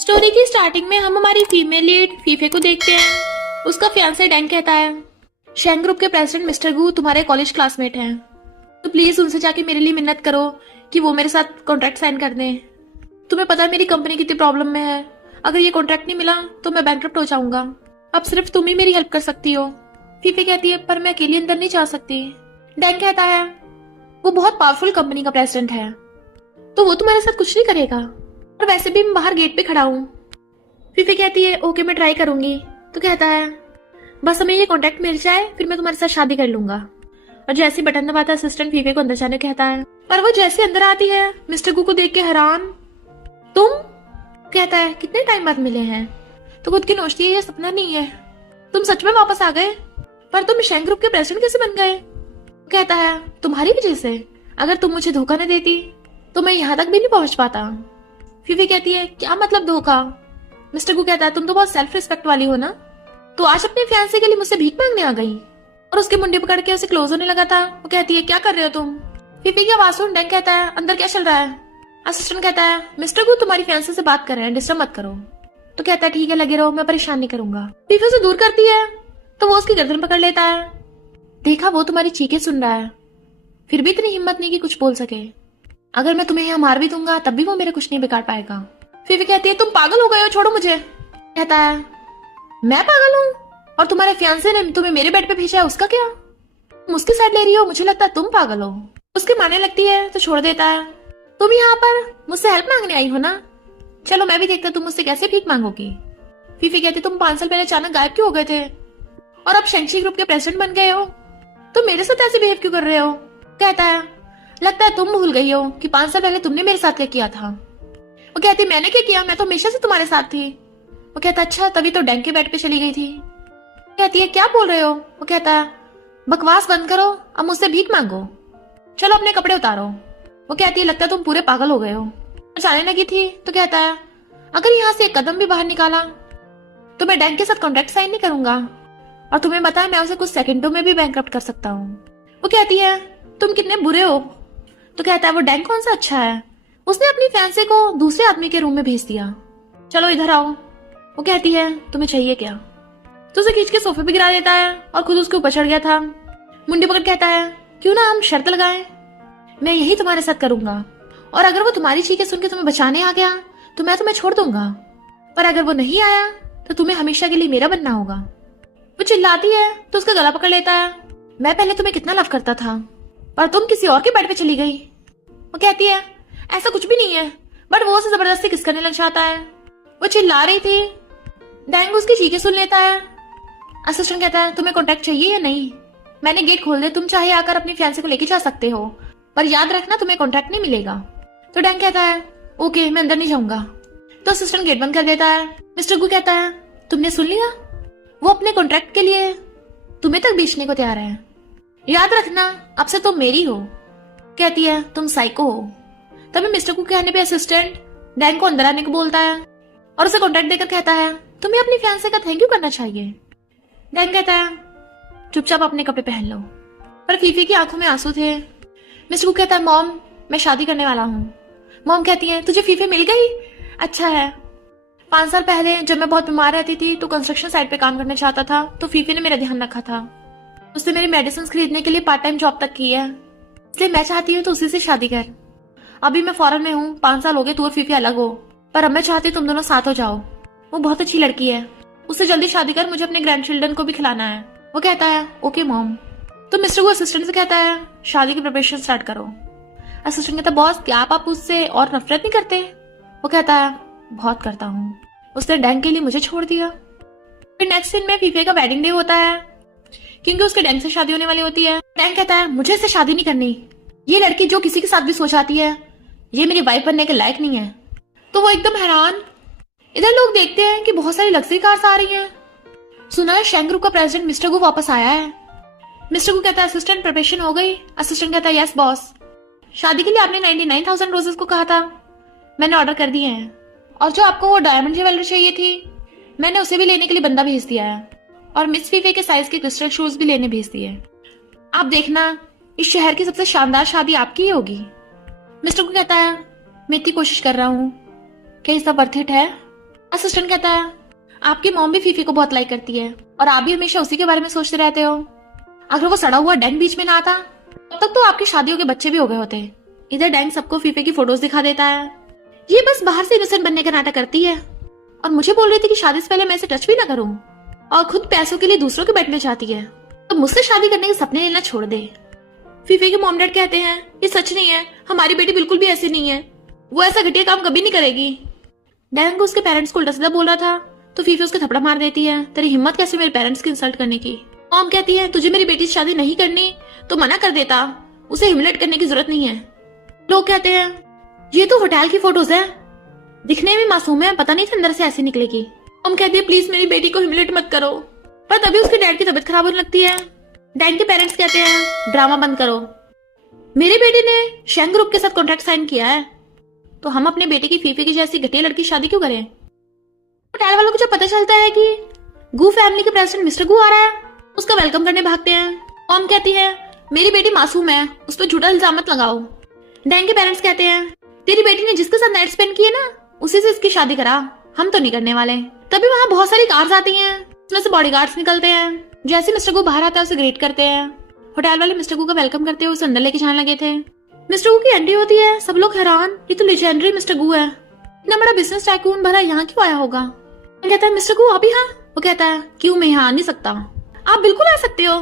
Story की starting में हम हमारी फीमेल लीड फीफे को देखते हैं। उसका फियांसे डैंग कहता है, शेंग ग्रुप के प्रेसिडेंट मिस्टर गू तुम्हारे कॉलेज क्लासमेट हैं, तो प्लीज उनसे जाके मेरे लिए मिन्नत करो कि वो मेरे साथ कॉन्ट्रैक्ट साइन कर दें। तुम्हें पता है मेरी कंपनी कितनी प्रॉब्लम में है, अगर ये कॉन्ट्रैक्ट नहीं मिला तो मैं बैंकरप्ट हो जाऊंगा। अब सिर्फ तुम ही मेरी हेल्प कर सकती हो। फीफे कहती है, पर मैं अकेली अंदर नहीं जा सकती। डैंग कहता है, वो बहुत पावरफुल कंपनी का प्रेसिडेंट है, तो वो तुम्हारे साथ कुछ नहीं करेगा, और वैसे भी मैं बाहर गेट पे खड़ा हूँ। फीफे कहती है, ओके मैं ट्राई करूंगी। तो कहता है, बस हमें ये कॉन्ट्रैक्ट मिल जाए फिर मैं तुम्हारे साथ शादी कर लूंगा। और जैसे बटन दबाता असिस्टेंट फीफे को अंदर जाने कहता है, पर वो जैसे अंदर आती है मिस्टर गू को देख के हैरान। तुम? कहता है, कितने टाइम बाद मिले हैं। तो खुद की नोचती है, ये सपना नहीं है, तुम सच में वापस आ गए। पर तुम शेंग ग्रुप के प्रेसिडेंट कैसे बन गए? कहता है, तुम्हारी वजह से, अगर तुम मुझे धोखा न देती तो मैं यहाँ तक भी नहीं पहुंच पाता। फीफे कहती है, क्या मतलब धोखा? मिस्टर गू कहता है, तुम तो बहुत सेल्फ रिस्पेक्ट वाली हो ना, तो आज अपने फियांसे के लिए मुझसे भीख मांगने आ गई। और उसके मुंडे पकड़ के उसे क्लोज होने लगा था। वो कहती है, क्या कर रहे हो तुम? फीफे की आवाज सुन डैंग कहता है, अंदर क्या चल रहा है? असिस्टेंट कहता है, मिस्टर गू तुम्हारी फियांसे से बात कर रहे हैं, डिस्टर्ब मत करो। तो कहता है, ठीक है लगे रहो, मैं परेशान नहीं करूंगा। फीफे उसे दूर करती है तो वो उसकी गर्दन पकड़ लेता है। देखा, वो तुम्हारी चीखें सुन रहा है, फिर भी इतनी हिम्मत नहीं कि कुछ बोल सके। अगर मैं तुम्हें यहाँ मार भी दूंगा तब भी वो मेरे कुछ नहीं बिगाड़ पाएगा। फीफे कहती है, तुम पागल हो गए हो, छोड़ो मुझे। कहता है, मैं पागल हूँ? और तुम्हारे फियांसे ने तुम्हें मेरे बेड पे भेजा है, उसका क्या? तुम उसकी साइड ले रही हो, मुझे लगता है तुम पागल हो। उसके मानने लगती है तो छोड़ देता है। तुम यहाँ पर मुझसे हेल्प मांगने आई हो ना, चलो मैं भी देखता तुम मुझसे कैसे भीख मांगोगी। फीफे कहती, तुम 5 साल पहले अचानक गायब क्यों हो गए थे, और अब शेंगशी ग्रुप के प्रेसिडेंट बन गए हो, तुम मेरे साथ ऐसे बिहेव क्यों कर रहे हो? कहता है, लगता है तुम भूल गई हो कि 5 साल पहले तुमने मेरे साथ क्या किया था। वो कहती, मैंने क्या किया, मैं तो हमेशा से तुम्हारे साथ थी। वो कहता, अच्छा तभी तो डैंग के बेड पे चली गई थी। कहती है, क्या बोल रहे हो? वो कहता है, बकवास बंद करो, अब मुझसे भीख मांगो, चलो अपने कपड़े उतारो। वो कहती है, लगता है तुम पूरे पागल हो गए हो। जाने लगी थी तो कहता है, अगर यहाँ से एक कदम भी बाहर निकाला तो मैं डैंग के साथ कॉन्ट्रैक्ट साइन नहीं करूंगा, और तुम्हें पता है मैं उसे कुछ सेकंडों में भी बैंकरप्ट कर सकता हूँ। वो कहती है, तुम कितने बुरे हो। तो कहता है, वो डैंग कौन सा अच्छा है, उसने अपनी फैंसे को दूसरे आदमी के रूम में भेज दिया, चलो इधर आओ। वो कहती है, तुम्हें चाहिए क्या? तो उसे खींच के सोफे पे गिरा देता है और खुद उसके ऊपर चढ़ गया था। मुंडी पकड़ कहता है, क्यों ना हम शर्त लगाएं, मैं यही तुम्हारे साथ करूंगा, और अगर वो तुम्हारी चीखें सुन के तुम्हें बचाने आ गया तो मैं तुम्हें छोड़ दूंगा, पर अगर वो नहीं आया तो तुम्हें हमेशा के लिए मेरा बनना होगा। वो चिल्लाती है तो उसका गला पकड़ लेता है, मैं पहले तुम्हें कितना लव करता था, पर तुम किसी और के बेड पे चली गई। वो कहती है, ऐसा कुछ भी नहीं है, बट वो उसे जबरदस्ती किस करने लग जाता है। वो चिल्ला रही थी, डैंग उसकी चीखें सुन लेता है। असिस्टेंट कहता है, तुम्हें कॉन्ट्रैक्ट चाहिए या नहीं? मैंने गेट खोल दिया, तुम चाहे आकर अपनी फियांसे को लेके जा सकते हो, पर याद रखना तुम्हें कॉन्ट्रैक्ट नहीं मिलेगा। तो डैंग कहता है, ओके मैं अंदर नहीं जाऊंगा। तो असिस्टेंट गेट बंद कर देता है। मिस्टर गू कहता है, तुमने सुन लिया, वो अपने कॉन्ट्रैक्ट के लिए तुम्हें तक बेचने को तैयार है, याद रखना अब से तुम मेरी हो। कहती है, तुम साइको हो। तभी मिस्टर गू के कहने पे असिस्टेंट डैंग को अंदर आने को बोलता है और उसे कॉन्ट्रैक्ट देकर कहता है, तुम्हें अपनी फियांसे का थैंक यू करना चाहिए। डैंग कहता है, चुपचाप अपने कपड़े पहन लो। पर फीफी की आंखों में आंसू थे। मिस्टर गू कहता है, मॉम मैं शादी करने वाला हूँ। मॉम कहती है, तुझे फीफे मिल गई, अच्छा है। 5 साल पहले जब मैं बहुत बीमार रहती थी तो कंस्ट्रक्शन साइट पे काम करना चाहता था, तो फीफे ने मेरा ध्यान रखा था, उसने मेरी मेडिसिन खरीदने के लिए पार्ट टाइम जॉब तक की है, इसलिए मैं चाहती हूँ तो उसी से शादी कर। अभी मैं फॉरेन में हूँ, 5 साल हो गए तू और फीफी अलग हो, पर अब मैं चाहती हूँ तुम दोनों साथ हो जाओ। वो बहुत अच्छी लड़की है, उससे जल्दी शादी कर, मुझे अपने ग्रैंड चिल्ड्रन को भी खिलाना है। वो कहता है, ओके मॉम। तो मिस्टर गो असिस्टेंट से कहता है, शादी की प्रिपरेशन स्टार्ट करो। असिस्टेंट कहता है, बॉस क्या आप उससे और नफरत नहीं करते? वो कहता है, बहुत करता हूँ, उसने डैंग के लिए मुझे छोड़ दिया। फिर नेक्स्ट दिन में फीफे का वेडिंग डे होता है, क्योंकि उसके डैंग से शादी होने वाली होती है। डैंग कहता है, मुझे इससे शादी नहीं करनी, ये लड़की जो किसी के साथ भी सो जाती है, ये मेरी वाइफ बनने के लायक नहीं है। तो वो एकदम हैरान। इधर लोग देखते हैं कि बहुत सारी लग्जरी कार्स आ रही हैं। सुना है शेंग ग्रुप का प्रेसिडेंट मिस्टर गू वापस आया है। मिस्टर गू कहता है, असिस्टेंट प्रिपरेशन हो गई? असिस्टेंट कहता है, यस बॉस। शादी के लिए आपने 99,000 रोजेस को कहा था, मैंने ऑर्डर कर दिए हैं, और जो आपको वो डायमंड ज्वेलरी चाहिए थी मैंने उसे भी लेने के लिए बंदा भेज दिया है, और मिस फीफे के साइज के क्रिस्टल शूज भी लेने भेज दिए। आप देखना इस शहर की सबसे शानदार शादी आपकी ही होगी। मिस्टर गू कहता है, मैं इतनी कोशिश कर रहा हूँ, क्या ये सब वर्थ इट है? असिस्टेंट कहता है आपकी मॉम भी फीफी को बहुत लाइक करती है और आप भी हमेशा उसी के बारे में सोचते रहते हो। अगर वो सड़ा हुआ डैंग बीच में ना आता तब तक तो आपकी शादियों के बच्चे भी हो गए होते। इधर डैंग सबको फीफे की फोटोज दिखा देता है। ये बस बाहर से इनोसेंट बनने का नाटक करती है और मुझे बोल रही थी कि शादी से पहले मैं इसे टच भी ना करूं और खुद पैसों के लिए दूसरों के बैठना चाहती है, तो मुझसे शादी करने के सपने लेना छोड़ दे। फीफे के मॉम डैड कहते हैं ये सच नहीं है, हमारी बेटी बिल्कुल भी ऐसी नहीं है, वो ऐसा घटिया काम कभी नहीं करेगी। डैंग उसके पेरेंट्स को उल्टा सीधा बोल रहा था तो फीफे उसके थपड़ा मार देती है, तेरी हिम्मत कैसे मेरे पेरेंट्स की इंसल्ट करने की। मॉम कहती है तुझे मेरी बेटी से शादी नहीं करनी तो मना कर देता, उसे ह्यूमिलेट करने की जरूरत नहीं है। लोग कहते हैं ये तो होटल की फोटोज है, दिखने में मासूम है, पता नहीं था अंदर से ऐसी निकलेगी। मॉम कहती है प्लीज मेरी बेटी को ह्यूमिलेट मत करो, पर तभी उसके डैड की तबीयत खराब होने लगती है। डैंग के पेरेंट्स कहते हैं ड्रामा बंद करो, मेरी बेटी ने शेंग ग्रुप के साथ कॉन्ट्रैक्ट साइन किया है, तो हम अपने बेटे की फीफे की जैसी घटिया लड़की शादी क्यों करें। होटल वालों को जब पता चलता है कि गू फैमिली के प्रेसिडेंट मिस्टर गू आ रहा है, उसका वेलकम करने भागते हैं। मॉम कहती है मेरी बेटी मासूम है, उस पर झूठा इल्जाम मत लगाओ। डैंग के पेरेंट्स कहते हैं तेरी बेटी ने जिसके साथ नाइट स्पेंड की है ना उसी से इसकी शादी करा, हम तो नहीं करने वाले। तभी वहाँ बहुत सारी कार्स आती हैं, उसमें से बॉडीगार्ड्स निकलते हैं। जैसे मिस्टर गू बाहर आता है उसे ग्रीट करते हैं। होटल वाले मिस्टर गू का वेलकम करते हुए उसे अंदर लेके जाने लगे थे। मिस्टर गू की एंट्री होती है, सब लोग हैरान, ये तो लेजेंडरी मिस्टर गू है, इतना बड़ा बिजनेस टाइकून भला यहाँ क्यों आया होगा। कहता है मिस्टर गू आप यहाँ। वो कहता है क्यों, मैं यहाँ आ नहीं सकता, आप बिल्कुल आ सकते हो।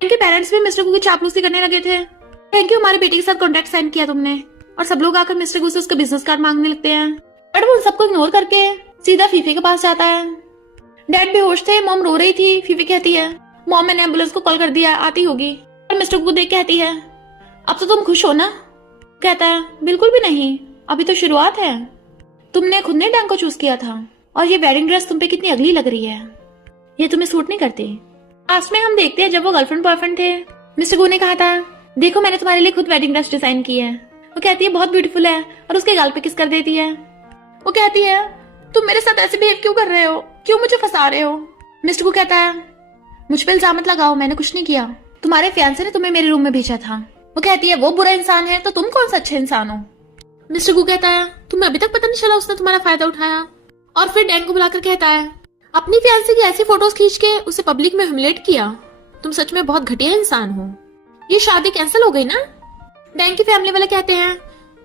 इनके पेरेंट्स भी मिस्टर गू की चापलूसी करने लगे थे। थैंक यू, हमारे बेटे के साथ कॉन्ट्रैक्ट साइन किया तुमने। और सब लोग आकर मिस्टर गू से उसका बिजनेस कार्ड मांगने लगते हैं, बट वो उन सबको इग्नोर करके सीधा फीफे के पास जाता है। डैड बेहोश थे, मॉम रो रही थी। फीफे कहती है मॉम मैंने एम्बुलेंस को कॉल कर दिया, आती होगी। और मिस्टर गू देख कहती है अब तो तुम खुश हो ना। कहता है बिल्कुल भी नहीं, अभी तो शुरुआत है, तुमने खुद ने डैंग को चूज किया था और ये वेडिंग ड्रेस तुम पे कितनी अगली लग रही है, ये तुम्हें सूट नहीं करती। लास्ट में हम देखते हैं जब वो गर्लफ्रेंड बॉयफ्रेंड थे, मिस्टर गू ने कहा था देखो मैंने तुम्हारे लिए खुद वेडिंग ड्रेस डिजाइन की है। वो कहती है बहुत ब्यूटीफुल है और उसके गाल पे किस कर देती है। वो कहती है तुम मेरे साथ ऐसे बिहेव क्यों कर रहे हो, क्यों मुझे फंसा रहे हो। मिस्टर गू कहता है मुझ पे इल्जाम मत लगाओ, मैंने कुछ नहीं किया, तुम्हारे फियांसे ने तुम्हें मेरे रूम में भेजा था। वो कहती है वो बुरा इंसान है तो तुम कौन सा अच्छे इंसान हो। मिस्टर गू कहता है तुम्हें अभी तक पता नहीं चला उसने तुम्हारा फायदा उठाया। और फिर डैंग को बुलाकर कहता है अपनी फियांसे की ऐसी फोटोज खींच के उसे पब्लिक में ह्यूमिलेट किया, तुम सच में बहुत घटिया इंसान हो, ये शादी कैंसिल हो गई ना। डैंग की फैमिली वाले कहते हैं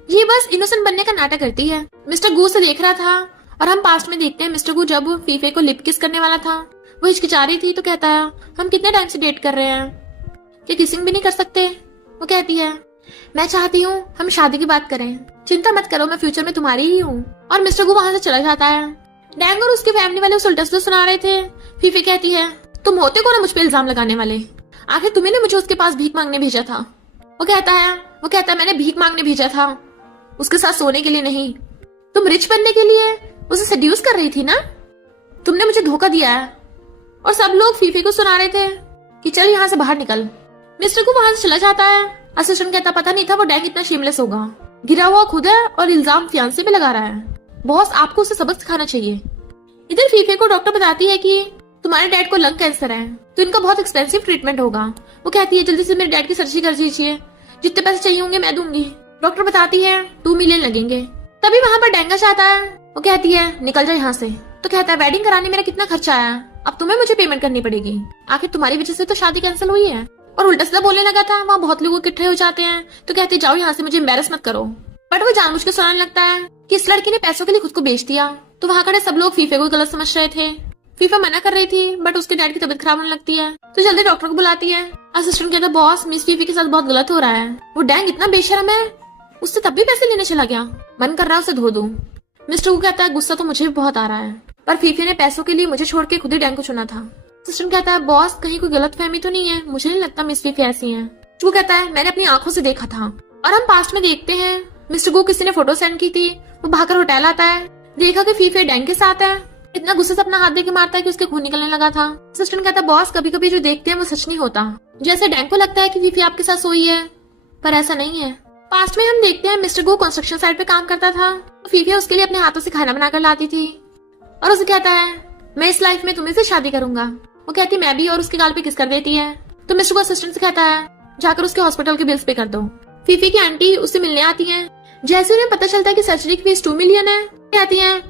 ये बस इनोसेंट बनने का नाटक करती है, मिस्टर गू से देख रहा था। और हम पास्ट में देखते हैं मिस्टर गू जब फीफे को लिप किस करने वाला था, वो हिचकिचा रही थी तो कहता है हम कितने टाइम से डेट कर रहे हैं, क्या किसिंग भी नहीं कर सकते। वो कहती है मैं चाहती हूँ हम शादी की बात करें, चिंता मत करो मैं फ्यूचर में तुम्हारी ही हूँ। और मिस्टर गू वहां से चला जाता है। डैंग और उसके फैमिली वाले उस उल्टा सीधा सुना रहे थे। फीफे कहती है तुम होते कौन मुझ पे इल्जाम लगाने वाले, आखिर तुम्हें ने मुझे उसके पास भीख मांगने भेजा था। वो कहता है मैंने भीख मांगने भेजा था, उसके साथ सोने के लिए नहीं, तुम रिच बनने के लिए उसे सेड्यूस कर रही थी ना, तुमने मुझे धोखा दिया है। और सब लोग फीफे को सुना रहे थे कि चल यहाँ से बाहर निकल। मिस्टर को वहां से चला जाता है। असिस्टेंट कहता पता नहीं था वो डैंग इतना शेमलेस होगा, गिरा हुआ खुद है और इल्जाम फियांसे पे लगा रहा है, बॉस आपको उसे सबक सिखाना चाहिए। इधर फीफे को डॉक्टर बताती है कि तुम्हारे डैड को लंग कैंसर है तो इनका बहुत एक्सपेंसिव ट्रीटमेंट होगा। वो कहती है जल्दी से मेरे डैड की सर्जरी कर दीजिए, जितने पैसे चाहिए होंगे मैं दूंगी। डॉक्टर बताती है 2 मिलियन लगेंगे। तभी वहाँ पर डैंगा चाहता है। वो कहती है निकल जाए यहाँ से। तो कहता है वेडिंग कराने मेरा कितना खर्चा आया, अब तुम्हें मुझे पेमेंट करनी पड़ेगी, आखिर तुम्हारी वजह से तो शादी कैंसिल हुई है। और उल्टा सीधा बोलने लगा था, वहाँ बहुत लोग इकट्ठे हो जाते हैं तो कहते जाओ यहाँ से, मुझे एम्बेरस मत करो। बट वो जानबूझ के सुनाने लगता है कि इस लड़की ने पैसों के लिए खुद को बेच दिया। तो वहाँ खड़े सब लोग फीफे को गलत समझ रहे थे। फीफा मना कर रही थी बट उसके डैड की तबीयत खराब होने लगती है तो जल्दी डॉक्टर को बुलाती है। असिस्टेंट कहता बॉस मिस फीफी के साथ बहुत गलत हो रहा है, वो डैंग इतना बेशरम है, उससे तब भी पैसे लेने चला गया, मन कर रहा है उसे धो दूं। मिस्टर को कहता है गुस्सा तो मुझे भी बहुत आ रहा है, पर फीफी ने पैसों के लिए मुझे छोड़ के खुद ही डैंग को चुना था। असिस्टेंट कहता है बॉस कहीं कोई गलत फहमी तो नहीं है, मुझे नहीं लगता मिस फीफी ऐसी है। वो कहता है मैंने अपनी आंखों से देखा था। और हम पास्ट में देखते हैं मिस्टर गो किसी ने फोटो सेंड की थी, वो भागकर होटल आता है, देखा कि फीफी डैंग के साथ है, इतना गुस्से से अपना हाथ देके मारता है कि उसके खून निकलने लगा था। असिस्टेंट कहता है बॉस कभी कभी जो देखते हैं वो सच नहीं होता, जैसे डैंग को लगता है कि फीफी आपके साथ सोई है पर ऐसा नहीं है। पास्ट में हम देखते हैं मिस्टर गो कंस्ट्रक्शन साइट पे काम करता था, फीफी उसके लिए अपने हाथों से खाना बनाकर लाती थी और उसे कहता है मैं इस लाइफ में तुम्हें से शादी करूंगा। वो कहती मैं भी, और उसके गाल पे किस कर देती है। तो मिस्टर को असिस्टेंट से कहता है जाकर उसके हॉस्पिटल के बिल्स पे कर दो। फीफी की आंटी उससे मिलने आती है। जैसे उन्हें पता चलता है कि सर्जरी की फीस 2 मिलियन है, कहती है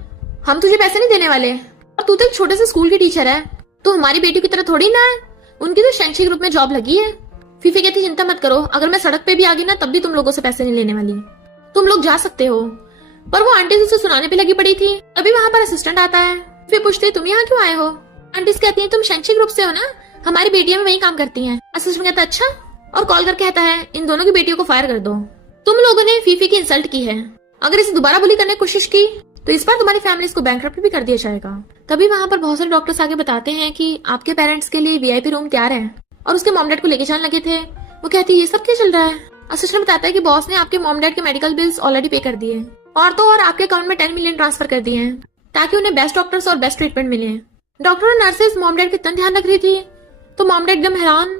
हम तुझे पैसे नहीं देने वाले, और तू तो एक छोटे से स्कूल की टीचर है, तो हमारी बेटियों की तरह थोड़ी ना है। उनकी तो शैंक्शी ग्रुप में जॉब लगी है। फीफे कहती चिंता मत करो, अगर मैं सड़क पे भी आ गई ना तब भी तुम लोगों से पैसे नहीं लेने वाली, तुम लोग जा सकते हो। पर वो आंटी उसे सुनाने पे लगी पड़ी थी, तभी वहां पर असिस्टेंट आता है। फिर पूछते तुम यहाँ क्यों आए हो? आंटी कहती है तुम शैंक्शी ग्रुप से हो ना, हमारी बेटियां में वही काम करती हैं। असिस्टेंट कहता अच्छा, और कॉल करके कहता है इन दोनों की बेटियों को फायर कर दो, तुम लोगों ने फीफी की इंसल्ट की है, अगर इसे दोबारा बुली करने की कोशिश की तो इस बार तुम्हारी फैमिली को बैंकरप्ट भी कर दिया जाएगा। तभी वहां पर बहुत सारे डॉक्टर्स आगे बताते हैं कि आपके पेरेंट्स के लिए वीआईपी रूम तैयार है, और उसके मॉम डैड को लेके जाने लगे थे। वो कहती है ये सब क्या चल रहा है? असिस्टेंट बताता है कि बॉस ने आपके मॉम डैड के मेडिकल बिल्स ऑलरेडी पे कर दिए, और तो और आपके अकाउंट में 10 मिलियन ट्रांसफर कर दिए हैं, ताकि उन्हें बेस्ट डॉक्टर्स और बेस्ट ट्रीटमेंट मिले। डॉक्टर और नर्सेज मॉम डैड का इतना ध्यान रख रही थी, तो मॉम डैड एकदम हैरान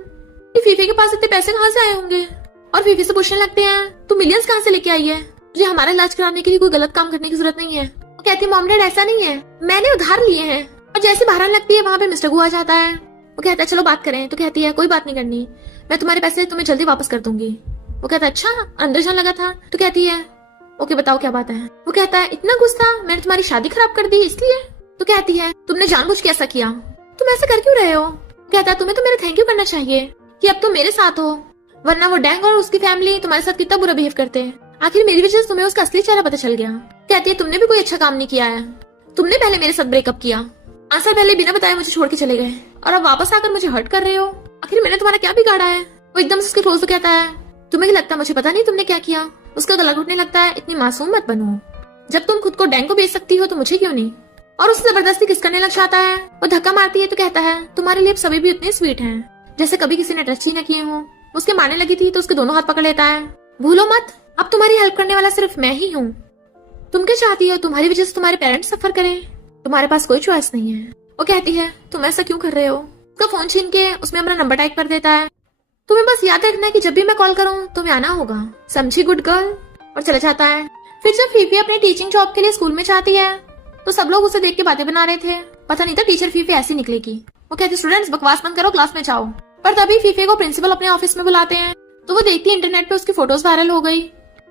कि फीफी के पास इतने पैसे कहाँ से आए होंगे, और फीफी से पूछने लगते हैं तू मिलियंस कहाँ से लेके आई है, तुझे हमारा इलाज कराने के लिए कोई गलत काम करने की जरूरत नहीं है। वो कहती है मॉम डैड ऐसा नहीं है, मैंने उधार लिए हैं। और जैसे बाहर लगती है वहाँ पे मिस्टर गू आ जाता है। वो कहता है चलो बात करें, तो कहती है कोई बात नहीं करनी, मैं तुम्हारे पैसे तुम्हें जल्दी वापस कर दूंगी। वो कहता है अच्छा, अंदर जाने लगा था। तो कहती है ओके बताओ क्या बात है। वो कहता है इतना गुस्सा, मैंने तुम्हारी शादी खराब कर दी इसलिए। तो कहती है तुमने जानबूझ के ऐसा किया, तुम ऐसा कर क्यों रहे हो? कहता है तुम्हें तो मेरा थैंक यू करना चाहिए कि अब तुम मेरे साथ हो, वरना वो डैंग और उसकी फैमिली तुम्हारे साथ कितना बुरा बिहेव करते हैं। आखिर मेरी वजह से तुम्हें उसका असली चेहरा पता चल गया। कहती है तुमने भी कोई अच्छा काम नहीं किया है, तुमने पहले मेरे साथ ब्रेकअप किया, 5 साल पहले बिना बताए मुझे छोड़ के चले गए, और अब वापस आकर मुझे हर्ट कर रहे हो। आखिर मैंने तुम्हारा क्या बिगाड़ा है? वो एकदम से उसके क्लोज हो कहता है तुम्हें क्या लगता है मुझे पता नहीं तुमने क्या किया? उसका गला घुटने लगता है इतनी मासूम मत बनो, जब तुम खुद को डैंग को बेच सकती हो तो मुझे क्यों नहीं? और उससे जबरदस्ती किस करने लग जाता है। वो धक्का मारती है तो कहता है तुम्हारे लिप्स अभी भी उतने स्वीट हैं जैसे कभी किसी ने टच ही न किए हो। उसके मारने लगी थी तो उसके दोनों हाथ पकड़ लेता है, भूलो मत अब तुम्हारी हेल्प करने वाला सिर्फ मैं ही हूँ, तुम क्या चाहती हो तुम्हारी वजह से तुम्हारे पेरेंट्स सफर करें, तुम्हारे पास कोई चॉइस नहीं है। वो कहती है तुम ऐसा क्यों कर रहे हो? उसका फोन छीन के उसमें अपना नंबर टाइप कर देता है, तुम्हें बस याद रखना है कि जब भी मैं कॉल करूँ तुम्हें आना होगा, समझी गुड गर्ल, और चला जाता है। फिर जब फीफी अपनी टीचिंग जॉब के लिए स्कूल में जाती है तो सब लोग उसे देख के बातें बना रहे थे, पता नहीं था टीचर फीफी ऐसी निकलेगी। वो कहती स्टूडेंट्स बकवास बंद करो, क्लास में जाओ। पर तभी फीफी को प्रिंसिपल अपने ऑफिस में बुलाते हैं, तो वो देखती है इंटरनेट पे उसकी फोटोज वायरल हो गई,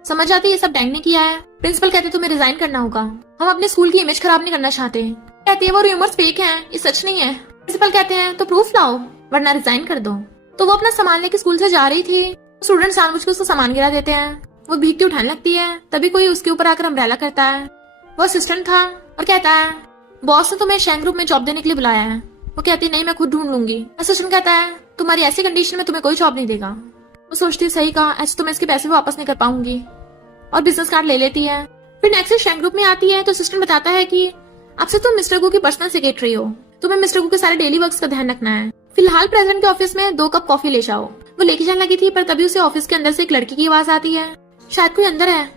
समझ जाती है ये सब डैंग ने किया है। प्रिंसिपल कहते तुम्हें रिजाइन करना होगा, हम अपने स्कूल की इमेज खराब नहीं करना चाहते। कहती है वो रूमर्स फेक हैं, ये सच नहीं है। प्रिंसिपल कहते हैं तो प्रूफ लाओ वरना रिजाइन कर दो। तो वो अपना सामान लेके स्कूल से जा रही थी, स्टूडेंट जानबूझ के उसका सामान गिरा देते हैं, वो भीगती उठाने लगती है, तभी कोई उसके ऊपर आकर अम्ब्रेला करता है। वो असिस्टेंट था और कहता है बॉस ने तुम्हें शैंग ग्रुप में जॉब देने के लिए बुलाया है। वो कहती है नहीं मैं खुद ढूंढ लूंगी। असिस्टेंट कहता है तुम्हारी ऐसी कंडीशन में तुम्हें कोई जॉब नहीं देगा। वो सोचती है सही कहा, ऐसे तो मैं इसके पैसे वापस नहीं कर पाऊंगी, और बिजनेस कार्ड ले लेती है। फिर नेक्स्ट शैंग ग्रुप में आती है तो असिस्टेंट बताता है कि अब से तुम मिस्टर गू की पर्सनल सेक्रेटरी हो, तुम्हें मिस्टर गू के सारे डेली वर्क्स का ध्यान रखना है। फिलहाल प्रेसिडेंट के ऑफिस में 2 कप कॉफी ले जाओ। वो लेके जाने लगी थी पर तभी उसे ऑफिस के अंदर से एक लड़की की आवाज आती है, शायद कोई अंदर है।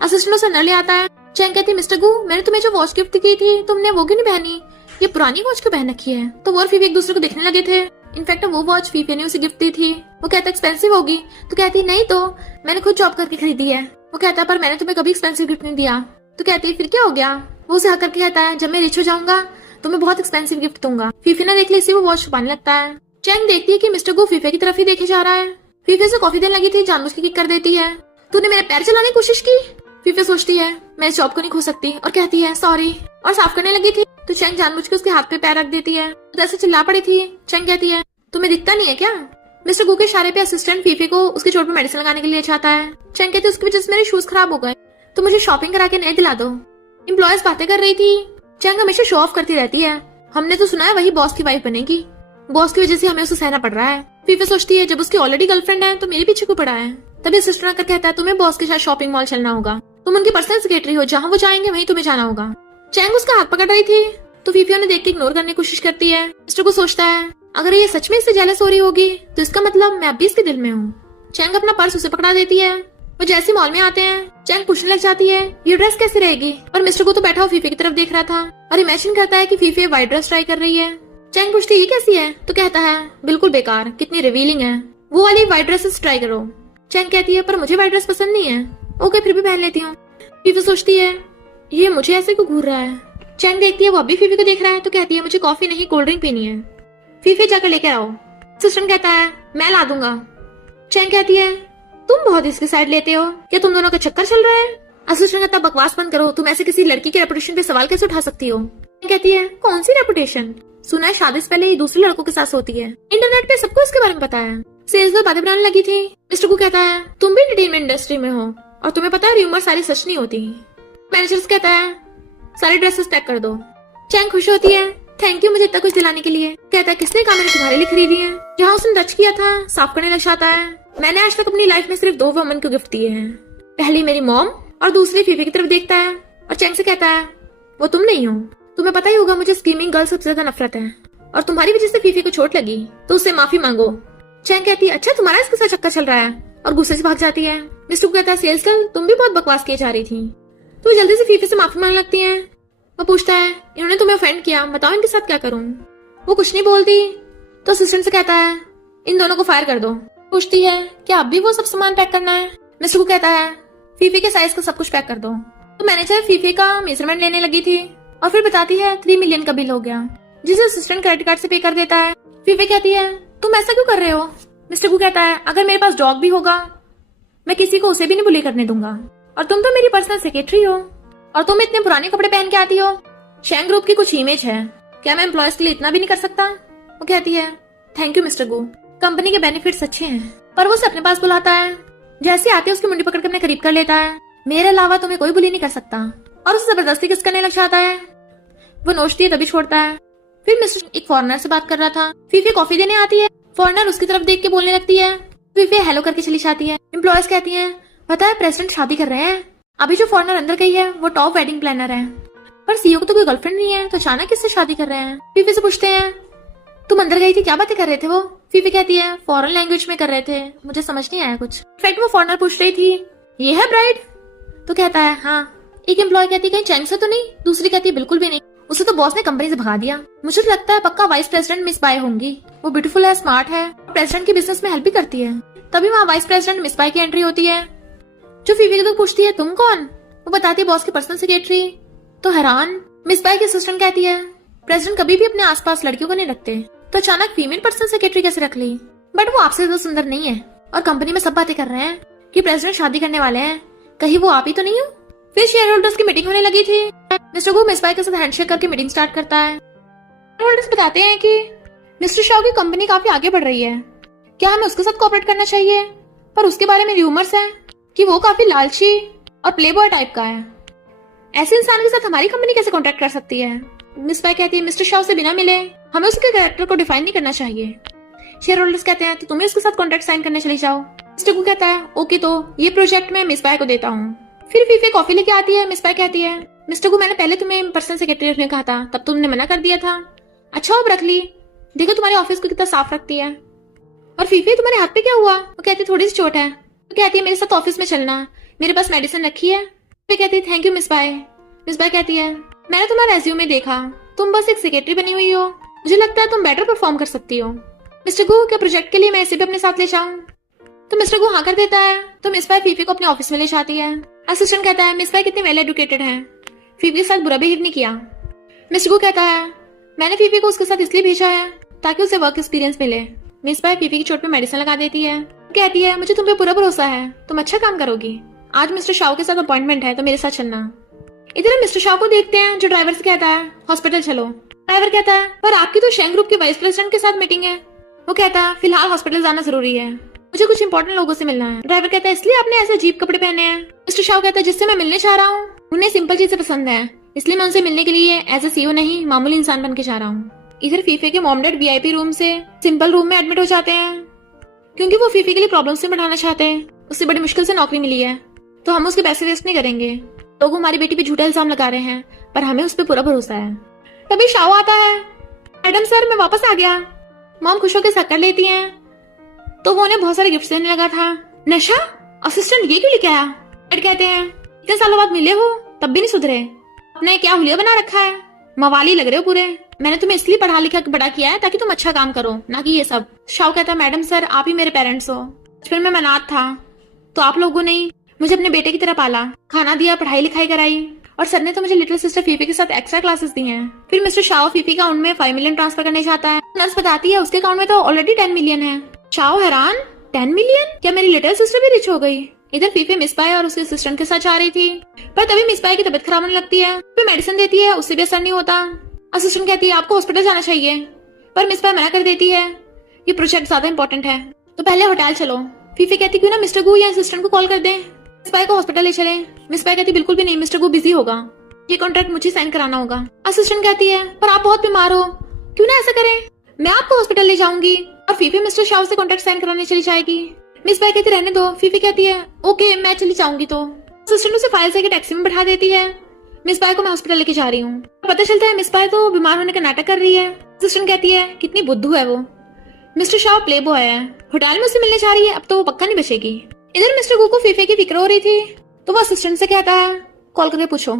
असिस्टेंट उसे अंदर ले आता है। चैंग कहती मिस्टर गू मैंने तुम्हें जो वॉच गिफ्ट की थी तुमने वो क्यों नहीं पहनी, ये पुरानी वॉच क्यों पहन रखी है? तो वो और फीफी एक दूसरे को देखने लगे थे। इनफैक्ट वो वॉच फीफी ने उसे गिफ्ट दी थी। वो कहता एक्सपेंसिव होगी, तो कहती नहीं तो मैंने खुद जॉब करके खरीदी है। वो कहता पर मैंने तुम्हें कभी एक्सपेंसिव गिफ्ट नहीं दिया। तो कहती फिर क्या हो गया? वो उसे हक करके कहता है जब मैं रिच हो जाऊंगा तो मैं बहुत एक्सपेंसिव गिफ्ट दूंगा। फीफी ने देख ली इसी वो वॉच छुपाने लगता है। चैंग देखती है कि मिस्टर गू फीफे की तरफ ही देखे जा रहा है। फीफे से कॉफी देने लगी थी, जानबूझ के किक कर देती है, तूने मेरे पैर चलाने की कोशिश की। फीफे सोचती है मैं इस जॉब को नहीं खो सकती और कहती है सॉरी, और साफ करने लगी थी तो चैंग जानबूझ के उसके हाथ पे पैर रख देती है। तो ऐसे चिल्ला पड़ी थी। चैंग कहती है तुम्हें दिखता नहीं है क्या? मिस्टर गू के इशारे पे असिस्टेंट फीफे को उसकी चोट पे मेडिसिन लगाने के लिए चाहता है। चैंग कहती है उसकी वजह से मेरे शूज खराब हो गए, तो मुझे शॉपिंग करा के नए दिला दो। एम्प्लॉयज बातें कर रही थी। चैंग हमेशा शो ऑफ करती रहती है, हमने तो सुना है वही बॉस की वाइफ बनेगी, बॉस की वजह से हमें उसे सहना पड़ रहा है। फीफे सोचती है जब उसकी ऑलरेडी गर्लफ्रेंड है तो मेरे पीछे क्यों पड़ा है। तभी असिस्टेंट आकर कहता है तुम्हें बॉस के साथ शॉपिंग मॉल चलना होगा, तुम उनकी पर्सनल सेक्रेटरी हो, जहाँ वो जाएंगे वहीं तुम्हें जाना होगा। चैंग उसका हाथ पकड़ रही थी तो फीफी उन्हें देख के इग्नोर करने की कोशिश करती है। मिस्टर को सोचता है अगर ये सच में इससे जेलस हो रही होगी तो इसका मतलब मैं अब भी इसके दिल में हूँ। चैंग अपना पर्स उसे पकड़ा देती है। वो जैसे मॉल में आते हैं चैंग पूछने लग जाती है ये ड्रेस कैसी रहेगी, और मिस्टर को तो बैठा हुआ फीफे की तरफ देख रहा था और इमेजिन करता है कि फीफे व्हाइट ड्रेस ट्राई कर रही है। चैंग पूछती ये कैसी है, तो कहता है बिल्कुल बेकार, कितनी रिवीलिंग है, वो वाली व्हाइट ड्रेसेस ट्राई करो। चैंग कहती है पर मुझे व्हाइट ड्रेस पसंद नहीं है। ओके फिर भी पहन लेती हूँ। फीफे सोचती है ये मुझे ऐसे क्यों घूर रहा है। चैंग देखती है वो अभी फीफे को देख रहा है तो कहती है मुझे कॉफी नहीं कोल्ड ड्रिंक पीनी है, फीफे जाकर लेकर आओ। असिस्टेंट कहता है मैं ला दूंगा। चैंग कहती है तुम बहुत इसकी साइड लेते हो, क्या तुम दोनों का चक्कर चल रहा है? असिस्टेंट कहता बकवास बंद करो, तुम ऐसे किसी लड़की की रेपुटेशन पे सवाल कैसे उठा सकती हो। कहती है कौन सी रेपुटेशन, सुना है शादी से पहले ये दूसरे लड़कों के साथ सोती है, इंटरनेट पे सबको इसके बारे में पता है। सेल्स गर्ल बातें बनाने लगी थी। मिस्टर गू कहता है तुम भी एंटरटेनमेंट इंडस्ट्री में हो और तुम्हें पता है र्यूमर सारी सच नहीं होती। मैनेजर कहता है सारी ड्रेसेस पैक कर दो। चैंग खुश होती है थैंक यू मुझे इतना कुछ दिलाने के लिए। कहता है किसने कहा मैंने तुम्हारे लिए खरीदी है। जहाँ उसने टच किया था साफ करने लग जाता है। मैंने आज तक अपनी लाइफ में सिर्फ 2 वुमन को गिफ्ट दिए हैं, पहली मेरी मॉम और दूसरी फीफी की तरफ देखता है और चैंग से कहता है वो तुम नहीं हो, तुम्हें पता ही होगा मुझे स्कीमिंग गर्ल सबसे ज्यादा नफरत है और तुम्हारी वजह से फीफी को चोट लगी तो उससे माफी मांगो। चैंग कहती है अच्छा तुम्हारा इसके साथ चक्कर चल रहा है और गुस्से से भाग जाती है। मिस्टर को कहता है सेल्स गर्ल तुम भी बहुत बकवास किए जा रही थी। तो जल्दी से फीफी से माफी मांगने लगती है। वो पूछता है इन्होंने तुम्हें ऑफेंड किया, बताओ इनके साथ क्या करूं। वो कुछ नहीं बोलती तो असिस्टेंट से कहता है इन दोनों को फायर कर दो। पूछती है क्या अब भी वो सब सामान पैक करना है। मिस्टर को कहता है फीफी के साइज का सब कुछ पैक कर दो। तो मैनेजर फीफी का मेजरमेंट लेने लगी थी और फिर बताती है 3 मिलियन का बिल हो गया जिसे असिस्टेंट क्रेडिट कार्ड से पे कर देता है। फीफी कहती है तुम ऐसा क्यों कर रहे हो। मिस्टर को कहता है अगर मेरे पास डॉग भी होगा मैं किसी को उसे भी नहीं बुली करने दूंगा और तुम तो मेरी पर्सनल सेक्रेटरी हो और तुम इतने पुराने कपड़े पहन के आती हो। शैंग ग्रुप की कुछ इमेज है, क्या मैं एम्प्लॉयज के लिए इतना भी नहीं कर सकता। वो कहती है thank you mister Goo, company के बेनिफिट्स अच्छे हैं। पर वो उसे अपने पास बुलाता है, जैसे आते उसकी मुंडी पकड़ के अपने करीब कर लेता है। मेरे अलावा तुम्हें कोई बुली नहीं कर सकता और उसे जबरदस्ती किस करने लग जाता है। वो नोचती है तभी छोड़ता है। फिर मिस्टर एक फॉरेनर से बात कर रहा था। फीफी कॉफी देने आती है, फॉरेनर उसकी तरफ देख के बोलने लगती है। फीफी हेलो करके चली जाती है। एम्प्लॉयज कहती है पता है प्रेसिडेंट शादी कर रहे हैं, अभी जो फॉरेनर अंदर गई है वो टॉप वेडिंग प्लानर है पर सीईओ को तो कोई गर्लफ्रेंड नहीं है तो अचानक किससे शादी कर रहे हैं। फीफी से पूछते हैं तुम अंदर गई थी क्या बातें कर रहे थे। वो फीफी कहती है फॉरेन लैंग्वेज में कर रहे थे, मुझे समझ नहीं आया कुछ। इनफैक्ट वो फॉरेनर पूछ रही थी ये है ब्राइड। तो कहता है हाँ। एक एम्प्लॉय कहती है कहीं चैंग से तो नहीं, दूसरी कहती है बिल्कुल भी नहीं, उसे तो बॉस ने कंपनी से भगा दिया। मुझे तो लगता है पक्का वाइस प्रेसिडेंट मिस बाय होंगी, वो ब्यूटीफुल है, स्मार्ट है, प्रेसिडेंट की बिजनेस में हेल्प भी करती है। तभी वहाँ वाइस प्रेसिडेंट मिस बाय की एंट्री होती है जो फीफी को पूछती है तुम कौन। वो बताती है बॉस की पर्सनल सेक्रेटरी। तो हैरान मिस बाय की असिस्टेंट कहती है प्रेसिडेंट कभी भी अपने आसपास लड़कियों को नहीं रखते तो अचानक फीमेल पर्सनल सेक्रेटरी कैसे रख ली। बट वो आपसे तो सुंदर नहीं है और कंपनी में सब बातें कर रहे हैं कि प्रेसिडेंट शादी करने वाले हैं, कहीं वो आप ही तो नहीं हो। फिर शेयर होल्डर्स की मीटिंग होने लगी थी। मिस्टर गू मिस बाय के साथ हैंडशेक करके मीटिंग स्टार्ट करता है। शेयर होल्डर्स बताते हैं कि मिस्टर शाह की कंपनी काफी आगे बढ़ रही है, क्या हमें उसके साथ कोऑपरेट करना चाहिए। पर उसके बारे में र्यूमर्स है कि वो काफी लालची और प्लेबॉय टाइप का है, ऐसे इंसान के साथ हमारी कंपनी कैसे कॉन्ट्रैक्ट कर सकती है। मिस बाय कहती है मिस्टर शाह से बिना मिले हमें उसके कैरेक्टर को डिफाइन नहीं करना चाहिए। शेयर होल्डर्स कहते हैं तो तुम्हें उसके साथ कॉन्ट्रैक्ट साइन करने चली जाओ। मिस्टर गू कहता है ओके तो ये प्रोजेक्ट मैं मिस बाय को देता हूँ। फिर फीफी कॉफी लेके आती है। मिस बाय कहती है मिस्टर गू मैंने पहले तुम्हें पर्सनल सेक्रेटरी रखने कहा था, तब तुमने मना कर दिया था। अच्छा अब रख ली, देखो तुम्हारे ऑफिस को कितना साफ रखती है। और फीफी तुम्हारे हाथ पे क्या हुआ। वो कहती है थोड़ी सी चोट है। वो कहती है मेरे साथ ऑफिस में चलना, मेरे पास मेडिसिन रखी है। फिर कहती है thank you miss Bai. Miss Bai कहती है मैंने तुम्हारा रेज्यूमे देखा, तुम बस एक सेक्रेटरी बनी हुई हो, मुझे लगता है तुम बेटर परफॉर्म कर सकती हो। मिस्टर गू क्या प्रोजेक्ट के लिए मैं इसे भी अपने साथ ले जाऊं। तो मिस्टर गू हाँ कर देता है। तो मिस बाय फीफी को अपने ऑफिस में ले जाती है। असिस्टेंट कहता है मिस बाय कितनी वेल एजुकेटेड है, फीफी के साथ बुरा बिहेव नहीं किया। मिस्टर गू कहता है मैंने फीफी को उसके साथ इसलिए भेजा है ताकि उसे वर्क एक्सपीरियंस मिले। मिस बाय फीफी की चोट पे मेडिसिन लगा देती है। कहती है मुझे तुम पे पूरा भरोसा है, तुम अच्छा काम करोगी। आज मिस्टर शाह के साथ अपॉइंटमेंट है तो मेरे साथ चलना। इधर हम मिस्टर शाह को देखते हैं जो ड्राइवर से कहता है हॉस्पिटल चलो। ड्राइवर कहता है पर आपकी तो शैंग ग्रुप के वाइस प्रेसिडेंट के साथ मीटिंग है। वो कहता है फिलहाल हॉस्पिटल जाना जरूरी है, मुझे कुछ इंपॉर्टेंट लोगों से मिलना है। ड्राइवर कहता है इसलिए आपने ऐसे अजीब कपड़े पहने हैं। मिस्टर शाह कहता है जिससे मैं मिलने चाह रहा हूँ उन्हें सिंपल चीजें पसंद है, इसलिए मैं उनसे मिलने के लिए एज ए सीईओ नहीं मामूली इंसान बन के चाह रहा हूँ। इधर फीफी के मॉम डैड वीआईपी रूम से सिंपल रूम में एडमिट हो जाते हैं क्योंकि वो फीफी के लिए प्रॉब्लम से बढ़ाना चाहते हैं। उससे बड़ी मुश्किल से नौकरी मिली है तो हम उसके पैसे वेस्ट नहीं करेंगे। लोग हमारी बेटी पे झूठा इल्जाम लगा रहे हैं पर हमें उस पर पूरा भरोसा है। तभी शाओ आता है, मैडम सर मैं वापस आ गया। मॉम खुश होकर शक्कर लेती हैं तो वो उन्हें बहुत सारे गिफ्ट देने लगा था। नशा असिस्टेंट ये क्यों लेके आया। डैड कहते हैं इतने सालों बाद मिले हो तब भी नहीं सुधरे, अपने क्या हुलिया बना रखा है, मवाली लग रहे हो पूरे। मैंने तुम्हें इसलिए पढ़ा लिखा बड़ा किया है ताकि तुम अच्छा काम करो, ना कि ये सब। शाओ कहता है मैडम सर आप ही मेरे पेरेंट्स हो, बचपन में मैं अनाथ था तो आप लोगों ने मुझे अपने बेटे की तरह पाला, खाना दिया, पढ़ाई लिखाई कराई और सर ने तो मुझे लिटिल सिस्टर फीफी के साथ एक्स्ट्रा क्लासेस दी हैं। फिर मिस्टर शाओ फीफी का अकाउंट में 5 मिलियन ट्रांसफर करने चाहता है। नर्स बताती है उसके अकाउंट में तो ऑलरेडी 10 मिलियन है। शाओ हैरान 10 मिलियन, क्या मेरी लिटिल सिस्टर भी रिच हो गई। इधर फीफे मिस पाए और उसके असिस्टेंट के साथ जा रही थी, पर तभी मिस पाए की तबीयत खराब होने लगती है। फिर मेडिसिन देती है, उससे भी असर नहीं होता। असिस्टेंट कहती है आपको हॉस्पिटल जाना चाहिए, पर मिस पाए मना कर देती है, ये प्रोजेक्ट ज्यादा इंपॉर्टेंट है, तो पहले होटल चलो। फीफे कहती क्यों ना मिस्टर गू या असिस्टेंट को कॉल कर दें, मिस पाए को हॉस्पिटल ले चले। मिस पाए कहती बिल्कुल भी नहीं, मिस्टर गू बिजी होगा, ये कॉन्ट्रैक्ट मुझे साइन कराना होगा। असिस्टेंट कहती है पर आप बहुत बीमार हो, क्यों ना ऐसा करें, मैं आपको हॉस्पिटल ले जाऊंगी। और फीफे मिस्टर शाह से कॉन्ट्रैक्ट साइन कराने चली जाएगी। मिस पाई कहती रहने दो। फीफी कहती है ओके मैं चली जाऊंगी। तो असिस्टेंट उसे फाइल से टैक्सी में बैठा देती है। मिस पाई को मैं हॉस्पिटल लेके जा रही हूँ। पता चलता है मिस पाई तो बीमार होने का नाटक कर रही है। असिस्टेंट कहती है कितनी बुद्धू है वो, मिस्टर शाह प्ले बॉय है, होटल में उससे मिलने जा रही है, अब तो वो पक्का नहीं बचेगी। इधर मिस्टर गू को फीफे की फिक्र हो रही थी, तो वो असिस्टेंट से कहता है कॉल करके पूछो।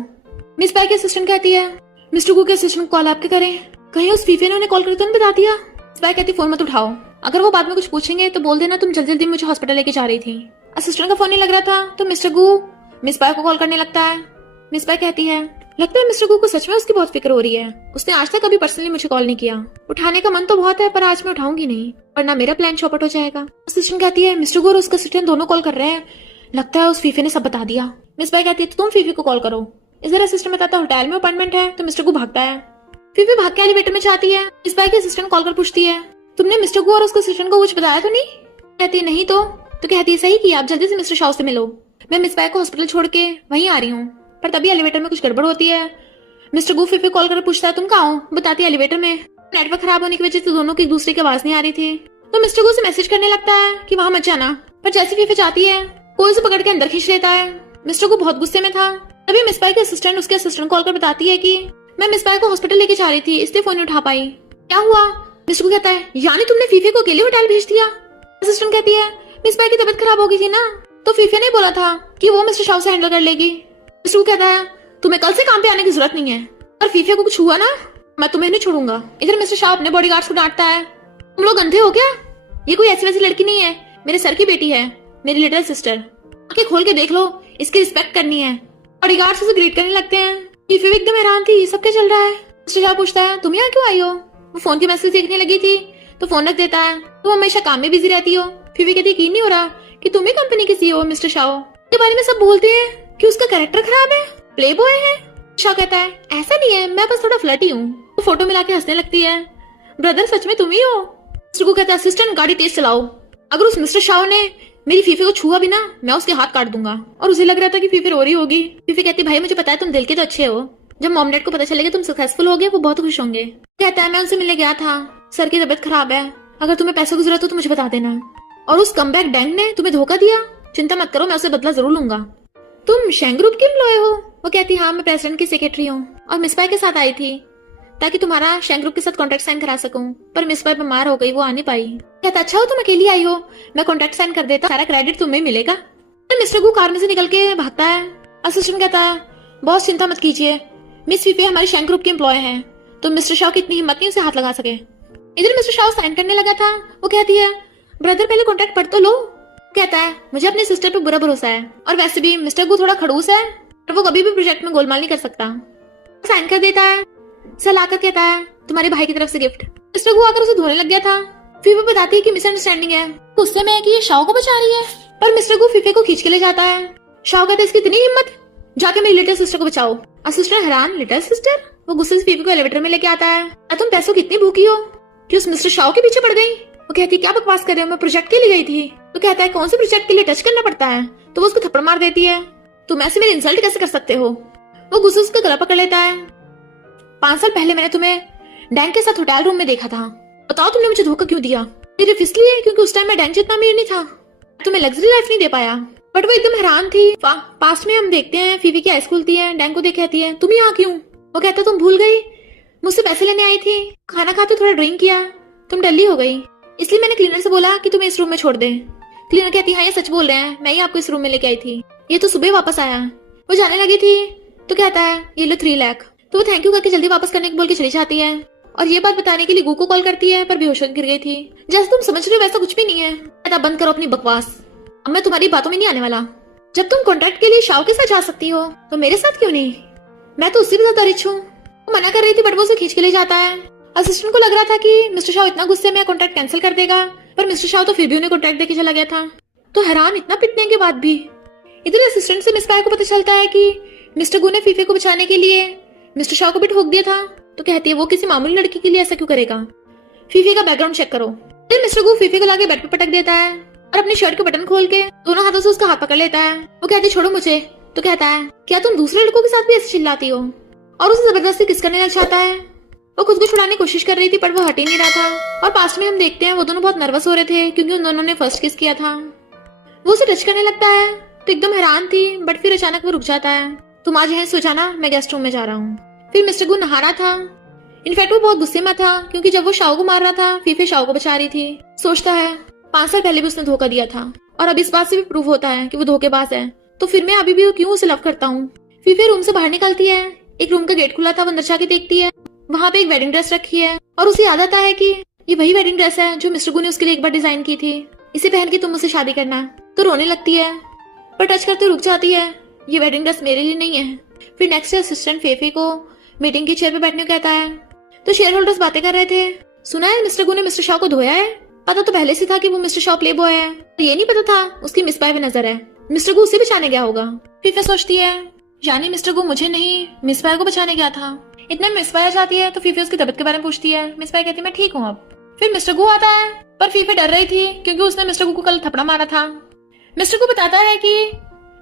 मिस पाई की असिस्टेंट कहती है मिस्टर गू के असिस्टेंट कॉल आपके करें, कहीं उस फीफे ने उन्हें कॉल करके तो नहीं बता दिया। मिस पाई कहती फोन मत उठाओ, अगर वो बाद में कुछ पूछेंगे तो बोल देना तुम जल्दी जल्दी मुझे हॉस्पिटल लेके जा रही थी। असिस्टेंट का फोन नहीं लग रहा था तो मिस्टर गू मिस पाई को कॉल करने लगता है। मिस पाई कहती है लगता है मिस्टर गू को सच में उसकी बहुत फिक्र हो रही है, उसने आज तक कभी पर्सनली मुझे कॉल नहीं किया। उठाने का मन तो बहुत है पर आज मैं उठाऊंगी नहीं, वरना मेरा प्लान चौपट हो जाएगा। असिस्टेंट कहती है मिस्टर गू और उसका असिस्टेंट दोनों कॉल कर रहे हैं, लगता है उस फीफे ने सब बता दिया। मिस पाई कहती है तो तुम फीफे को कॉल करो। इधर असिस्टेंट बताता है होटल में अपॉइंटमेंट है, तो मिस्टर गू भागता है। फीफे भाग के एलिवेटर में जाती है। मिस पाई की असिस्टेंट कॉल कर पूछती है तुमने मिस्टर गू और उसके असिस्टेंट को कुछ बताया तो नहीं। कहती है नहीं तो कहती है सही किया, आप जल्दी से मिस्टर शाह से मिलो, मैं मिस पाई को हॉस्पिटल छोड़ के वहीं आ रही हूँ। पर तभी एलिवेटर में कुछ गड़बड़ होती है। मिस्टर गू फीफे कॉल कर पूछता है तुम कहाँ हो, बताती है एलिवेटर में। नेटवर्क खराब होने की वजह से दोनों की एक दूसरे की आवाज नहीं आ रही थी, तो मिस्टर गू से मैसेज करने लगता है कि वहां मत जाना। पर जैसे फीफे जाती है कोई उसे पकड़ के अंदर खींच लेता है। मिस्टर गू बहुत गुस्से में था। तभी मिस पाई के असिस्टेंट उसके असिस्टेंट कॉल कर बताती है कि मैं मिस पाई को हॉस्पिटल लेके जा रही थी, इसलिए फोन नहीं उठा पाई। क्या हुआ? मिस्टर गू कहता है यानी तुमने फीफे को अकेले होटल भेज दिया। असिस्टेंट कहती है मिस पाई की तबीयत खराब हो गई थी ना, तो फीफे ने बोला था कि वो मिस्टर शाह से हैंडल कर लेगी। मिस्टर गू कहता है तुम्हें कल से काम पे आने की जरूरत नहीं है, और फीफे को कुछ हुआ ना मैं तुम्हें नहीं छोड़ूंगा। इधर मिस्टर शाह अपने बॉडीगार्ड्स को डांटता है तुम लोग अंधे हो क्या, ये कोई ऐसी वैसी लड़की नहीं है, मेरे सर की बेटी है, मेरी लिटिल सिस्टर, आंखें खोल के देख लो, इसकी रिस्पेक्ट करनी है। बॉडीगार्ड्स उसे ग्रीट करने लगते हैं। फीफे एकदम हैरान थी, सब क्या चल रहा है। मिस्टर शाह पूछता है तुम यहाँ क्यों आई हो। वो फोन के मैसेज देखने लगी थी तो फोन रख देता है। तुम हमेशा काम में बिजी रहती हो। फीफे कहती यकीन नहीं हो रहा कि तुम ही कंपनी की सीईओ मिस्टर शाह के बारे में सब बोलते हैं कि उसका कैरेक्टर खराब है, प्ले बॉय है। शाह कहता है ऐसा नहीं है, मैं बस थोड़ा फ्लर्टी हूँ। वो फोटो मिला के हंसने लगती है। ब्रदर सच में तुम ही हो। मिस्टर गू कहता है असिस्टेंट गाड़ी तेज चलाओ, अगर उस मिस्टर शाह ने मेरी फीफे को छुआ भी ना मैं उसके हाथ काट दूंगा। और उसे लग रहा था कि फीफे रो रही होगी। फीफे कहती भाई मुझे पता है तुम दिल के तो अच्छे हो, जब मॉम डैड को पता चलेगा तुम सक्सेसफुल होगे वो बहुत खुश होंगे। कहता है मैं उनसे मिलने गया था, सर की तबीयत खराब है, अगर तुम्हें पैसों की जरूरत हो तो मुझे बता देना। और उस कमबैक डैंग ने तुम्हें धोखा दिया, चिंता मत करो मैं उसे बदला जरूर लूंगा। तुम शेंग ग्रुप की एम्प्लॉय हो। वो कहती हाँ मैं प्रेसिडेंट की सेक्रेटरी हूँ और मिस पाई के साथ आई थी ताकि तुम्हारा शेंग ग्रुप के साथ कॉन्ट्रैक्ट साइन करा सकूं, पर मिस पाई बीमार हो गई, वो आ नहीं पाई। कहता अच्छा हो तुम अकेली आई हो, मैं कॉन्ट्रैक्ट साइन कर देता, सारा क्रेडिट तुम्हें मिलेगा। मिस्टर गू कार में से निकल के भागता है। असिस्टेंट कहता है बहुत चिंता मत कीजिए, मिस फीफे हमारे शेंग ग्रुप की एम्प्लॉय है, तो मिस्टर शाह की इतनी हिम्मत नहीं उसे हाथ लगा सके। इधर मिस्टर शाह साइन करने लगा था। वो कहती है ब्रदर पहले कॉन्ट्रैक्ट पढ़ तो लो। कहता है मुझे अपनी सिस्टर पे बुरा भरोसा है, और वैसे भी मिस्टर गू थोड़ा खड़ूस है और वो कभी भी प्रोजेक्ट में गोलमाल नहीं कर सकता। साइन कर देता है। सलाकर कहता है तुम्हारे भाई की तरफ से गिफ्ट। मिस्टर गू आकर उसे धोने लग गया था। फीफे बताती है कि मिसअंडरस्टैंडिंग है, गुस्से में है कि ये शाह को बचा रही है, पर मिस्टर गू फीफे को खींच के ले जाता है। शाह कहता है इसकी इतनी हिम्मत, जाके मेरी लिटिल सिस्टर को बचाओ। असिस्टेंट हैरान लिटिल सिस्टर। वो गुस्से से फीफे को एलिवेटर में लेके आता है। तुम पैसों की इतनी भूखी हो कि उस मिस्टर शाह के पीछे पड़ गई। वो कहती है क्या बकवास कर रहे हो, मैं प्रोजेक्ट के लिए गई थी। तो कहता है कौन से प्रोजेक्ट के लिए टच करना पड़ता है, तो वो उसको थप्पड़ मार देती है। तुम ऐसे मेरी इंसल्ट कैसे कर सकते हो। वो गुस्से से उसका गला पकड़ लेता है। 5 साल पहले मैंने तुम्हें डैंग के साथ होटल रूम में देखा था, बताओ तुमने मुझे धोखा क्यों दिया। सिर्फ इसलिए क्योंकि उस टाइम मैं डैंग जितना अमीर नहीं था, तुम्हें लग्जरी लाइफ नहीं दे पाया। बट वो एकदम हैरान थी। पास्ट में हम देखते हैं फीफी की हाई स्कूल थी है, डैंग को देख कहती है तुम यहाँ क्यों। वो कहता तुम भूल गई, मुझसे पैसे लेने आई थी, खाना खाते थोड़ा ड्रिंक किया, तुम डल्ली हो गई, इसलिए मैंने क्लीनर से बोला कि तुम्हें इस रूम में छोड़ दे। क्लीनर कहती हाँ ये सच बोल रहे हैं, मैं ही आपको इस रूम में लेके आई थी, ये तो सुबह वापस आया। वो जाने लगी थी तो कहता है ये लो 3 लाख। तो वो थैंक यू करके जल्दी वापस करने को बोल के चली जाती है, और ये बात बताने के लिए गू को कॉल करती है, पर बेहोश होकर गिर गई थी। जैसे तुम समझ रहे हो वैसा कुछ भी नहीं है। कहता बंद करो अपनी बकवास, अब मैं तुम्हारी बातों में नहीं आने वाला। जब तुम कॉन्ट्रैक्ट के लिए शाह के साथ जा सकती हो तो मेरे साथ क्यों नहीं, मैं तो उससे भी ज्यादा रिच हूँ। वो मना कर रही थी बट वो उसे खींच के ले जाता है। असिस्टेंट को लग रहा था कि मिस्टर शाह इतना गुस्से में कॉन्ट्रैक्ट कैंसिल कर देगा, पर मिस्टर शाह तो फिर भी उन्हें कॉन्ट्रैक्ट देके चला गया था। तो हैरान इतना पिटने के बाद भी इधर असिस्टेंट से मिस पाई को पता चलता है कि मिस्टर गू ने फीफे को बचाने के लिए मिस्टर शॉ को भी ठोक दिया था। तो कहती है वो किसी मामूली लड़की के लिए ऐसा क्यों करेगा, फीफे का बैकग्राउंड चेक करो। फिर मिस्टर गू फीफे को लाके बेड पे पटक देता है और अपनी शर्ट के बटन खोल के दोनों हाथों से उसका हाथ पकड़ लेता है। वो कहती है छोड़ो मुझे। तो कहता है क्या तुम दूसरे लड़कों के साथ भी ऐसे चिल्लाती हो, और उसे जबरदस्ती किस करने लग जाता है। वो खुद को छुड़ाने की कोशिश कर रही थी पर वो हट ही नहीं रहा था। और पास्ट में हम देखते हैं वो दोनों बहुत नर्वस हो रहे थे क्योंकि उन दोनों ने फर्स्ट किस किया था। वो उसे टच करने लगता है तो एकदम हैरान थी, बट फिर अचानक वो रुक जाता है। तुम आज यहीं सो जाना, मैं गेस्ट रूम में जा रहा हूँ। फिर मिस्टर गू नहा रहा था। इनफैक्ट वो बहुत गुस्से में था क्योंकि जब वो शाओ को मार रहा था फीफे शाओ को बचा रही थी। सोचता है 5 साल पहले भी उसने धोखा दिया था और अब इस बात से भी प्रूव होता है कि वो धोखेबाज है, तो फिर मैं अभी भी क्यों उसे लव करता हूँ। फीफे रूम से बाहर निकलती है। एक रूम का गेट खुला था, वो अंदर जाके देखती है वहां पे एक वेडिंग ड्रेस रखी है और उसे याद आता है कि ये वही वेडिंग ड्रेस है जो मिस्टर गू ने उसके लिए एक बार डिजाइन की थी। इसे पहन के तुम मुझसे शादी करना। तो रोने लगती है पर टच करते रुक जाती है, ये वेडिंग ड्रेस मेरे लिए नहीं है। फिर नेक्स्ट असिस्टेंट फीफे को मीटिंग की चेयर पे बैठने को कहता है। तो शेयर होल्डर्स बातें कर रहे थे। सुना है मिस्टर गू ने मिस्टर शॉ को धोया है। पता तो पहले से था कि वो मिस्टर शॉ प्ले बॉय है, तो ये नहीं पता था उसकी मिस पाई पे नजर है। मिस्टर गू उसे बचाने गया होगा। फीफे सोचती है यानी मिस्टर गू मुझे नहीं मिस पाई को बचाने गया था। इतने में मिस पाई आ जाती है तो फीफे उसकी तबीयत के बारे में पूछती है। मिस पाई कहती है मैं ठीक हूँ अब। फिर मिस्टर गू आता है पर फीफे डर रही थी क्योंकि उसने मिस्टर गू को कल थपड़ा मारा था। मिस्टर गू बताता है कि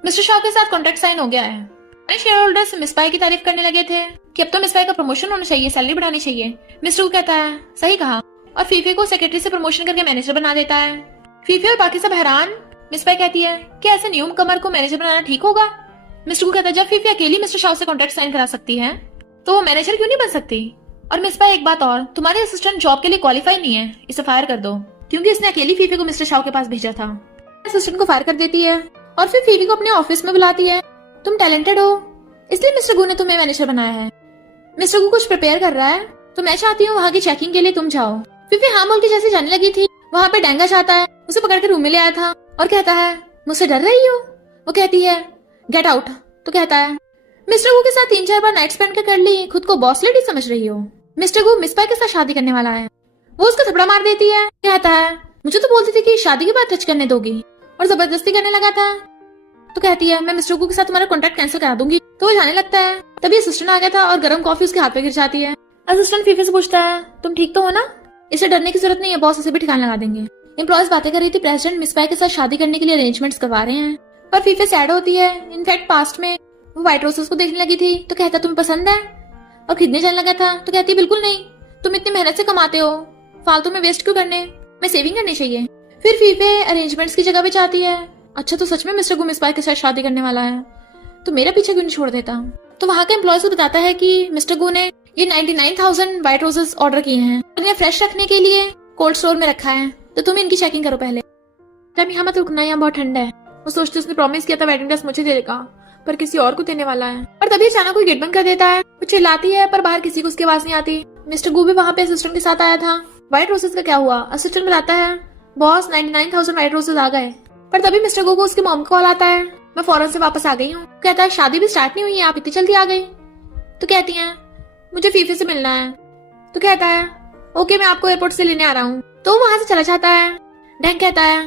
मिस्टर शॉ के साथ कॉन्ट्रैक्ट साइन हो गया है। शेयर होल्डर्स मिस पाई की तारीफ करने लगे थे कि अब तो मिस पाई का प्रमोशन होना चाहिए, सैलरी बढ़ानी चाहिए। मिस्टर गू कहता है सही कहा और फीफे को सेक्रेटरी से प्रमोशन करके मैनेजर बना देता है। फीफे और बाकी सब हैरान। मिस पाई कहती है कि ऐसे न्यू कमर को मैनेजर बनाना ठीक होगा। मिस्टर गू कहता है जब फीफे अकेली मिस्टर शॉ से कॉन्ट्रैक्ट साइन करा सकती है तो वो मैनेजर क्यों नहीं बन सकती। और मिस पाई एक बात और, तुम्हारे असिस्टेंट जॉब के लिए क्वालिफाई नहीं है, इसे फायर कर दो, क्योंकि इसने अकेली फीफे को मिस्टर शॉ के पास भेजा था। असिस्टेंट को फायर कर देती है और फिर फीफे को अपने ऑफिस में बुलाती है। तुम टैलेंटेड हो इसलिए मिस्टर गू ने तुम्हें मैनेजर बनाया है। मिस्टर गू कुछ प्रिपेयर कर रहा है तो मैं चाहती हूँ वहाँ की चेकिंग के लिए तुम जाओ। फीफे हाँ बोल के जैसे जाने लगी थी वहाँ पे डेंगा जाता है, उसे पकड़ के रूम में ले आया था और कहता है मुझसे डर रही हो। वो कहती है गेट आउट। तो कहता है मिस्टर गू के साथ 3-4 बार नाइट स्पेंड कर ली, खुद को बॉस लेडी समझ रही हो। मिस्टर गू मिस पाई के साथ शादी करने वाला है। वो उसको थपड़ा मार देती है। कहता है मुझे तो बोलती थी कि शादी के बाद टच करने दोगी और जबरदस्ती करने लगा था। तो कहती है मैं मिस्टर गू के साथ तुम्हारा कॉन्ट्रैक्ट कैंसिल करा दूंगी। तो वो जाने लगता है तभी असिस्टेंट आ गया था और गर्म कॉफी उसके हाथ पे गिर जाती है। असिस्टेंट फीफे से पूछता है तुम ठीक तो हो ना, इसे डरने की जरूरत नहीं है, बॉस उसे भी ठिकाना लगा देंगे। एम्प्लॉयज बातें कर रही थी प्रेसिडेंट मिस पाई के साथ शादी करने के लिए अरेंजमेंट्स करवा रहे हैं। पर फीफे सैड होती है। इनफैक्ट पास्ट में वो व्हाइट रोसेस को देखने लगी थी तो कहता तुम्हें पसंद है और खरीदने जाने लगा था। तो कहती बिल्कुल नहीं, तुम इतनी मेहनत से कमाते हो, फालतू में वेस्ट क्यों करने, मैं सेविंग करनी चाहिए। फिर फीफे अरेंजमेंट्स की जगह पे जाती है। अच्छा तो सच में मिस्टर गू मिस पाई के साथ शादी करने वाला है, तो मेरा पीछे क्यों नहीं छोड़ देता। तो वहाँ के एम्प्लॉयज को बताता है कि मिस्टर गू ने ये 99,000 व्हाइट रोजेस ऑर्डर किए हैं, इन्हें फ्रेश रखने के लिए कोल्ड स्टोर में रखा है, तो तुम इनकी चेकिंग करो पहले। तब यहाँ मत रुकना, यहाँ बहुत ठंडा है। वो सोचते उसने प्रॉमिस किया था वेडिंग ड्रेस मुझे दे देगा पर किसी और को देने वाला है। और तभी अचानक कोई गेट बंद कर देता है। वो चिल्लाती है पर बाहर किसी को उसकी आवाज नहीं आती। मिस्टर गू भी वहाँ पे असिस्टेंट के साथ आया था। व्हाइट रोजेस का क्या हुआ, असिस्टेंट बताता है बॉस 99,000 व्हाइट रोजेस आ गए। पर तभी मिस्टर गू को उसकी मॉम का कॉल आता है। मैं फौरन से वापस आ गई हूँ। कहता है शादी भी स्टार्ट नहीं हुई है, आप इतनी जल्दी आ गई। तो कहती है मुझे फीफे से मिलना है। तो कहता है ओके मैं आपको एयरपोर्ट से लेने आ रहा हूँ। तो वहां से चला जाता है। डैंग कहता है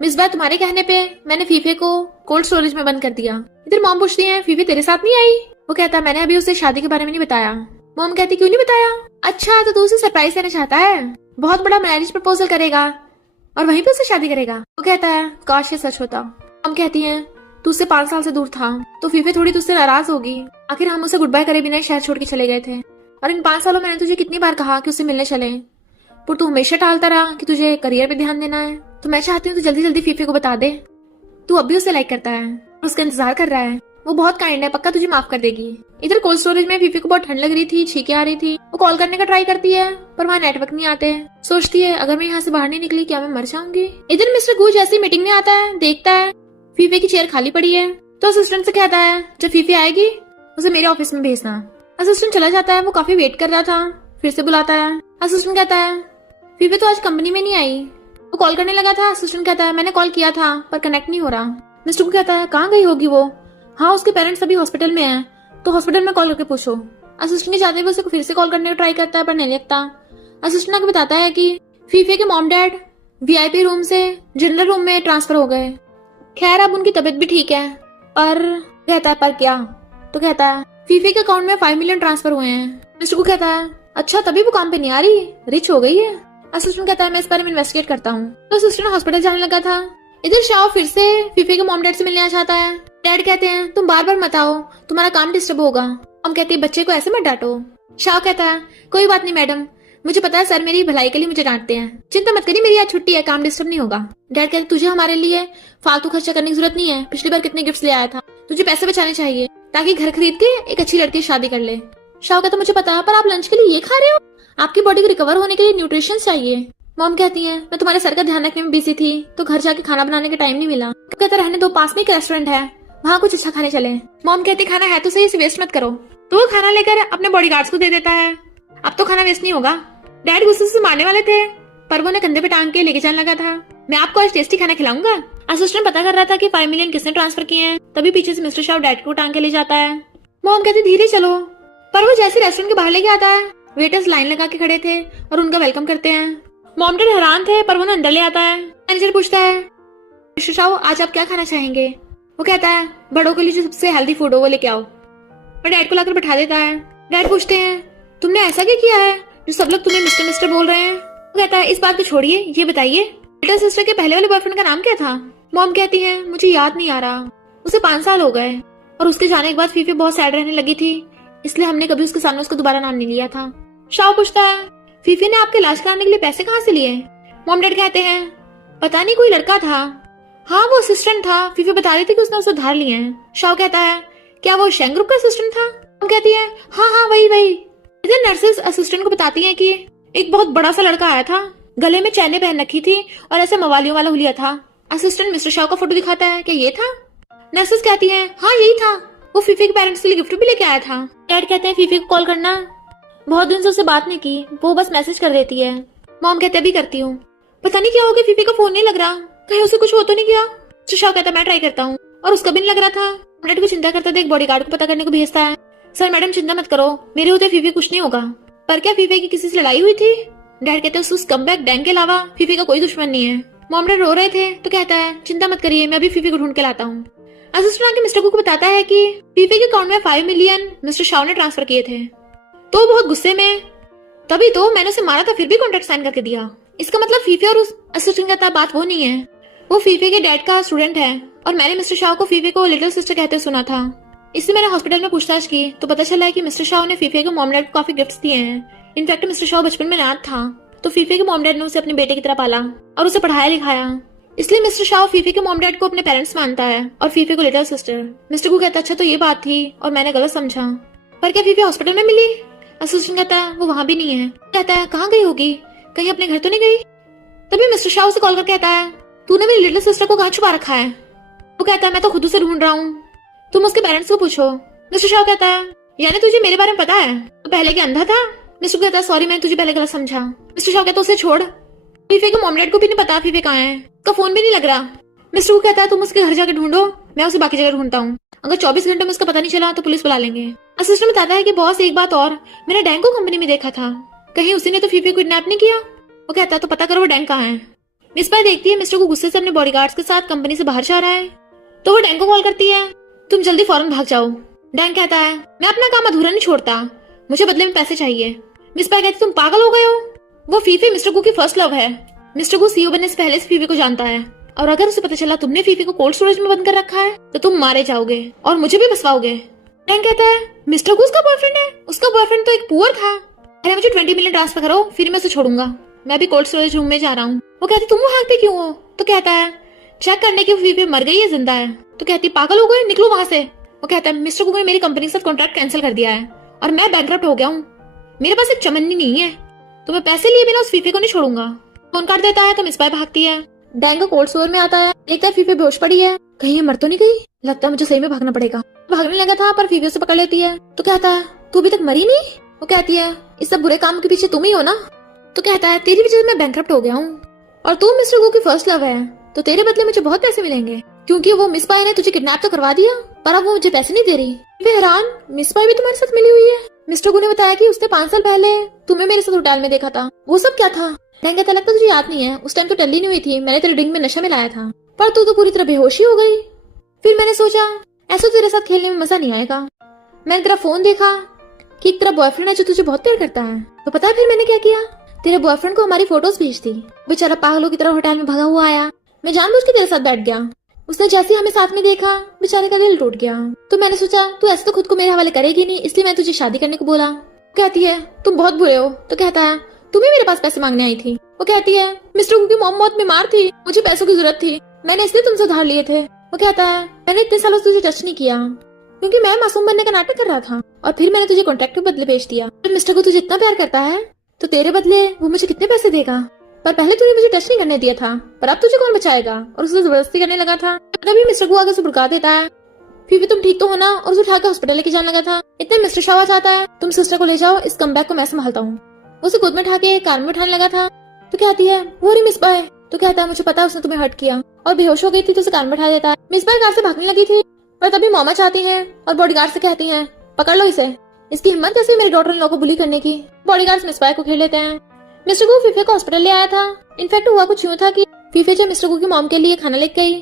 मिस बार तुम्हारे कहने पे मैंने फीफे को कोल्ड स्टोरेज में बंद कर दिया। इधर मॉम पूछती है फीफे तेरे साथ नहीं आई। वो कहता है मैंने अभी उसे शादी के बारे में नहीं बताया। मॉम कहती क्यों नहीं बताया। अच्छा तो तू उसे सरप्राइज देना चाहता है, बहुत बड़ा मैरिज प्रपोजल करेगा और वहीं पे उससे शादी करेगा। वो कहता है काश ये सच होता। मॉम कहती है तू उससे 5 साल से दूर था तो फीफे थोड़ी तुझसे नाराज होगी, आखिर हम उसे गुड बाय करे बिना शहर छोड़ के चले गए थे और इन 5 सालों मैंने तुझे कितनी बार कहा कि उससे मिलने चले, पर तू हमेशा टालता रहा कि तुझे करियर पे ध्यान देना है। तो मैं चाहती हूँ तू जल्दी जल्दी फीफे को बता दे तू अब भी उसे लाइक करता है, उसका इंतजार कर रहा है, वो बहुत काइंड है, पक्का तुझे माफ कर देगी। इधर कोल्ड स्टोरेज में फीफे को बहुत ठंड लग रही थी, छींकें आ रही थी। वो कॉल करने का ट्राई करती है पर वहाँ नेटवर्क नहीं आते। सोचती है अगर मैं यहाँ से बाहर नहीं निकली क्या मैं मर जाऊंगी। इधर मिस्टर गू जैसी मीटिंग में आता है, देखता है फीफे की चेयर खाली पड़ी है तो असिस्टेंट से कहता है जब फीफे आएगी उसे मेरे ऑफिस में भेजना। असिस्टेंट चला जाता है। वो काफी वेट कर रहा था, फिर से बुलाता है। असिस्टेंट कहता है फीफे तो आज कंपनी में नहीं आई, वो कॉल करने लगा था। असिस्टेंट कहता है मैंने कॉल किया था पर कनेक्ट नहीं हो रहा। मिस्टर को कहता है कहाँ गई होगी वो। हाँ उसके पेरेंट्स अभी हॉस्पिटल में हैं, तो हॉस्पिटल में कॉल करके पूछो। असिस्टेंट के जाते हुए उसे फिर से कॉल करने का ट्राई करता है पर नहीं लगता। असिस्टेंट आगे बताता है कि फीफे के मॉम डैड वीआईपी रूम से जनरल रूम में ट्रांसफर हो गए। खैर अब उनकी तबीयत भी ठीक है। पर कहता है पर क्या? तो कहता है फीफी के अकाउंट में 5 मिलियन ट्रांसफर हुए हैं। मिस्टर गू कहता है अच्छा तभी वो काम पे नहीं आ रही, रिच हो गई है। असिस्टेंट कहता है मैं इस बारे में इन्वेस्टिगेट करता हूँ। तो असिस्टेंट हॉस्पिटल जाने लगा था। इधर शाओ फिर से फीफी के मॉम डैड से मिलने आ जाता है। डैड कहते हैं तुम बार बार मत आओ, तुम्हारा काम डिस्टर्ब होगा। मॉम कहती है बच्चे को ऐसे मत डांटो। शाओ कहता है कोई बात नहीं मैडम, मुझे पता है सर मेरी भलाई के लिए मुझे डांटते हैं, चिंता मत करिए मेरी आज छुट्टी है, काम डिस्टर्ब नहीं होगा। डैड कहते तुझे हमारे लिए फालतू खर्चा करने की जरूरत नहीं है, पिछली बार कितने गिफ्ट्स ले आया था, तुझे पैसे बचाने चाहिए ताकि घर खरीद के एक अच्छी लड़की से शादी कर ले। शाओ कहता मुझे पता है पर आप लंच के लिए ये खा रहे हो, आपकी बॉडी को रिकवर होने के लिए न्यूट्रिशन चाहिए। मॉम कहती है मैं तुम्हारे सर का ध्यान रखने में बिजी थी तो घर जाके खाना बनाने का टाइम नहीं मिला। तो कहता रहने दो, पास में एक रेस्टोरेंट है, वहाँ कुछ अच्छा खाने चले। मॉम कहती खाना है तो सही, इसे वेस्ट मत करो। तो वो खाना लेकर अपने बॉडीगार्ड्स को दे देता है। अब तो खाना वेस्ट नहीं होगा। डैड गुस्से से मारने वाले थे पर वो ने कंधे पे टांग के लेके जाने लगा था। मैं आपको आज टेस्टी खाना खिलाऊंगा। असिस्टेंट पता कर रहा था कि 5 मिलियन किसने ट्रांसफर किए हैं, तभी पीछे से मिस्टर शाओ डैड को टांग के ले जाता है। मॉम कहती धीरे चलो, पर वो जैसे रेस्टोरेंट के बाहर लेके आता है वेटर्स लाइन लगा के खड़े थे और उनका वेलकम करते हैं। मॉम डैड हैरान थे पर वो अंदर ले आता है। मैनेजर पूछता है मिस्टर शाओ आज आप क्या खाना चाहेंगे? वो कहता है बड़ों के लिए जो सबसे हेल्दी फूड हो वो लेके आओ। और डैड को लाकर बैठा देता है। डैड पूछते हैं तुमने ऐसा क्या किया है जो सब लोग तुम्हें मिस्टर मिस्टर बोल रहे हैं? वो कहता है इस बात को छोड़िए, ये बताइए लिटिल सिस्टर के पहले वाले बॉयफ्रेंड का नाम क्या था? मॉम कहती है मुझे याद नहीं आ रहा, उसे 5 साल हो गए और उसके जाने के बाद फीफी बहुत सैड रहने लगी थी, इसलिए हमने कभी उसके सामने उसका दोबारा नाम नहीं लिया था। शाओ पूछता है फीफी ने आपके इलाज कराने के लिए पैसे कहाँ से लिए? मॉम डैड कहते हैं पता नहीं कोई लड़का था, हाँ वो असिस्टेंट था, फीफी बता रही थी कि उसने उसे उधार लिए हैं। शाओ कहता है क्या वो शेंग ग्रुप का असिस्टेंट था? मॉम कहती है हाँ हाँ वही। इधर नर्सेस असिस्टेंट को बताती हैं कि एक बहुत बड़ा सा लड़का आया था, गले में चैने पहन रखी थी और ऐसे मवालियों वाला हुलिया था। असिस्टेंट मिस्टर शाओ का फोटो दिखाता है, क्या ये था? नर्सेस कहती हैं हाँ यही था, वो फीफी के पेरेंट्स के लिए गिफ्ट भी लेके आया था। डैड कहते हैं फीफी को कॉल करना, बहुत दिन से उससे बात नहीं की, वो बस मैसेज कर देती है। मॉम कहते भी करती हूँ, पता नहीं क्या हो गया फीफी का फोन नहीं लग रहा, कहीं उसे कुछ हो तो नहीं गया? मिस्टर शाओ कहता मैं ट्राई करता हूँ और उसका भी नहीं लग रहा था। डैड को चिंता करता था, एक बॉडीगार्ड को पता करने को भेजता है। सर मैडम चिंता मत करो, मेरे होते फीफी कुछ नहीं होगा। पर क्या फीफी की किसी से लड़ाई हुई थी? डैड कहते हैं उस कमबैक डैंग के अलावा फीफी का कोई दुश्मन नहीं है। मॉम डैड रो रहे थे तो कहता है चिंता मत करिए, मैं अभी फीफी को ढूंढ के लाता हूँ। असिस्टेंट आके मिस्टर को बताता है कि फीफी के अकाउंट में 5 मिलियन मिस्टर शाओ ने ट्रांसफर किए थे। तो बहुत गुस्से में, तभी तो मैंने उसे मारा था फिर भी कॉन्ट्रैक्ट साइन करके दिया। इसका मतलब फीफी और उस असिस्टेंट का बात वो नहीं है, वो फीफी के डैड का स्टूडेंट है और मैंने मिस्टर शाओ को फीफी को लिटिल सिस्टर कहते सुना था। इसलिए मैंने हॉस्पिटल में पूछताछ की तो पता चला है कि मिस्टर शाओ ने फीफी के मॉम डैड को काफी गिफ्ट्स दिए हैं। इनफैक्ट मिस्टर शाओ बचपन में अनाथ था तो फीफी के मॉम डैड ने उसे अपने बेटे की तरह पाला और उसे पढ़ाया लिखाया, इसलिए मिस्टर शाओ फीफी के मॉम डैड को अपने पेरेंट्स मानता है और फीफी को लिटिल सिस्टर। मिस्टर को कहता अच्छा तो ये बात थी और मैंने गलत समझा, पर क्या फीफी हॉस्पिटल में मिली? असिस्टेंट कहता है वो वहाँ भी नहीं है। कहता है कहाँ गई होगी, कहीं अपने घर तो नहीं गई? तभी मिस्टर शाओ से कॉल कर कहता है तूने मेरी लिटिल सिस्टर को कहाँ छुपा रखा है? वो कहता है मैं तो खुद उसे ढूंढ रहा हूँ, तुम उसके पेरेंट्स को पूछो। मिस्टर शाओ कहता है यानी तुझे मेरे बारे में पता है, तो पहले क्या अंधा था? मिस्टर कहता है सॉरी मैंने तुझे पहले गलत समझा। मिस्टर शाओ कहता है उसे छोड़, फीफी के मॉम डैड को भी नहीं पता फीफी कहाँ है, उसका फोन भी नहीं लग रहा। मिस्टर को कहता है तुम उसके घर जाके ढूंढो, मैं उसे बाकी जगह ढूंढता हूँ, अगर 24 घंटे में उसका पता नहीं चला तो पुलिस बुला लेंगे। असिस्टेंट बताता है कि बॉस एक बात और, मैंने डैंग को कंपनी में देखा था, कहीं उसी ने तो फीफी को किडनैप नहीं किया? वो कहता है तो पता करो वो डैंग कहाँ है। मिस पाई देखती है मिस्टर को गुस्से से अपने बॉडीगार्ड्स के साथ कंपनी से बाहर जा रहा है तो वो डैंग को कॉल करती है तुम जल्दी फौरन भाग जाओ। डैंग कहता है मैं अपना काम अधूरा नहीं छोड़ता, मुझे बदले में पैसे चाहिए। मिस पाई कहती तुम पागल हो गए हो, वो फीफी मिस्टर गू की फर्स्ट लव है। मिस्टर गू सीईओ बनने से पहले से फीफी को जानता है और अगर उसे पता चला तुमने फीफी को कोल्ड स्टोरेज में बंद कर रखा है तो तुम मारे जाओगे और मुझे भी फंसवाओगे। डैंग कहता है मिस्टर गू उसका बॉयफ्रेंड है, उसका बॉयफ्रेंड तो एक पुअर था, पहले मुझे 20 मिलियन ट्रांसफर करो फिर मैं उसे छोड़ूंगा, मैं भी कोल्ड स्टोरेज रूम में जा रहा हूँ। वो कहती तुम वहां पे क्यों हो? तो कहता है चेक करने की फीफी मर गई है जिंदा है। तो कहती पागल हो गए, निकलो वहां से। वो कहता है मिस्टर गू ने मेरी कंपनी के साथ कॉन्ट्रैक्ट कैंसिल कर दिया है और मैं बैंकरप्ट हो गया हूँ, मेरे पास एक चमन्नी नहीं है, तो मैं पैसे लिए बिना उस फीफी को नहीं छोड़ूंगा। फोन काट देता है तो मिस पाई भागती है। डैंग कोल्ड स्टोर में आता है, देखता है फीफी बेहोश पड़ी है, कहीं ये मर तो नहीं गई, लगता है मुझे सही में भागना पड़ेगा। भागने लगा था पर फीफी उसे पकड़ लेती है तो कहता है तू अभी तक मरी नहीं? वो कहती है इस सब बुरे काम के पीछे तुम ही हो ना? तो कहता है तेरी वजह से मैं बैंकरप्ट हो गया हूँ और तू मिस्टर गू की फर्स्ट लव है तो तेरे बदले मुझे बहुत पैसे मिलेंगे, क्योंकि वो मिस पाई ने तुझे किडनैप तो करवा दिया पर अब वो मुझे पैसे नहीं दे रही। वे हैरान, मिस पाई भी तुम्हारे साथ मिली हुई है? मिस्टर गू ने बताया कि उसने 5 साल पहले तुम्हें मेरे साथ होटल में देखा था, वो सब क्या था? डैंग कहता लगता तुझे याद नहीं है, उस टाइम तो टल्ली नहीं हुई थी, मैंने तेरे ड्रिंक में नशा मिलाया था। पर तू तो पूरी तरह बेहोश ही हो गई। फिर मैंने सोचा ऐसा तेरे साथ खेलने में मजा नहीं आएगा। मैंने तेरा फोन देखा कि एक तेरा बॉयफ्रेंड है जो तुझे बहुत प्यार करता है। तो पता है फिर मैंने क्या किया, तेरे बॉयफ्रेंड को हमारी फोटोज भेज दी। बेचारा पागलों की तरह होटल में भगा हुआ आया। मैं जानबूझ के तेरे साथ बैठ गया। उसने जैसे ही हमें साथ में देखा बेचारे का दिल टूट गया। तो मैंने सोचा तू ऐसे तो खुद को मेरे हवाले करेगी नहीं, इसलिए मैं तुझे शादी करने को बोला। कहती है तुम बहुत बुरे हो। तो कहता है तुम्हें मेरे पास पैसे मांगने आई थी। वो कहती है मिस्टर गू की मॉम बहुत बीमार थी, मुझे पैसों की जरूरत थी, मैंने इसलिए तुमसे उधार लिए थे। वो कहता है मैंने इतने सालों से तुझे टच नहीं किया क्योंकि मैं मासूम बनने का नाटक कर रहा था, और फिर मैंने तुझे कॉन्ट्रैक्ट के बदले भेज दिया। जब मिस्टर को तुझे इतना प्यार करता है तो तेरे बदले वो मुझे कितने पैसे देगा। पर पहले तूने मुझे टच नहीं करने दिया था, पर अब तुझे कौन बचाएगा। और उसे जबरदस्ती करने लगा था। तभी मिस्टर को आगे से भड़का देता है फिर तुम ठीक तो हो ना, और उसे उठाकर हॉस्पिटल लेके जाने लगा था। इतने मिस्टर शाह चाहता है तुम सिस्टर को ले जाओ, इस कमबैक को मैं संभालता हूँ। उसे गोद में उठा के कार में बैठाने लगा था। तो कहती है वो रही मिस बाय। तो कहता है मुझे पता है उसने तुम्हें हर्ट किया, और बेहोश हो गई थी तो उसे कार में बैठा देता है। मिस बाय कार से भागने लगी थी, पर तभी मामा चाहती हैं और बॉडीगार्ड से कहती हैं पकड़ लो इसे, इसकी हिम्मत कैसे मेरी डॉटर इन लोगों को बुली करने की। बॉडीगार्ड्स मिस बाय को घेर लेते हैं। मिस्टर गू फीफे को हॉस्पिटल ले आया था। इनफैक्ट हुआ कुछ यूं था कि फीफे जब मिस्टर गू की मॉम के लिए खाना लेके गई,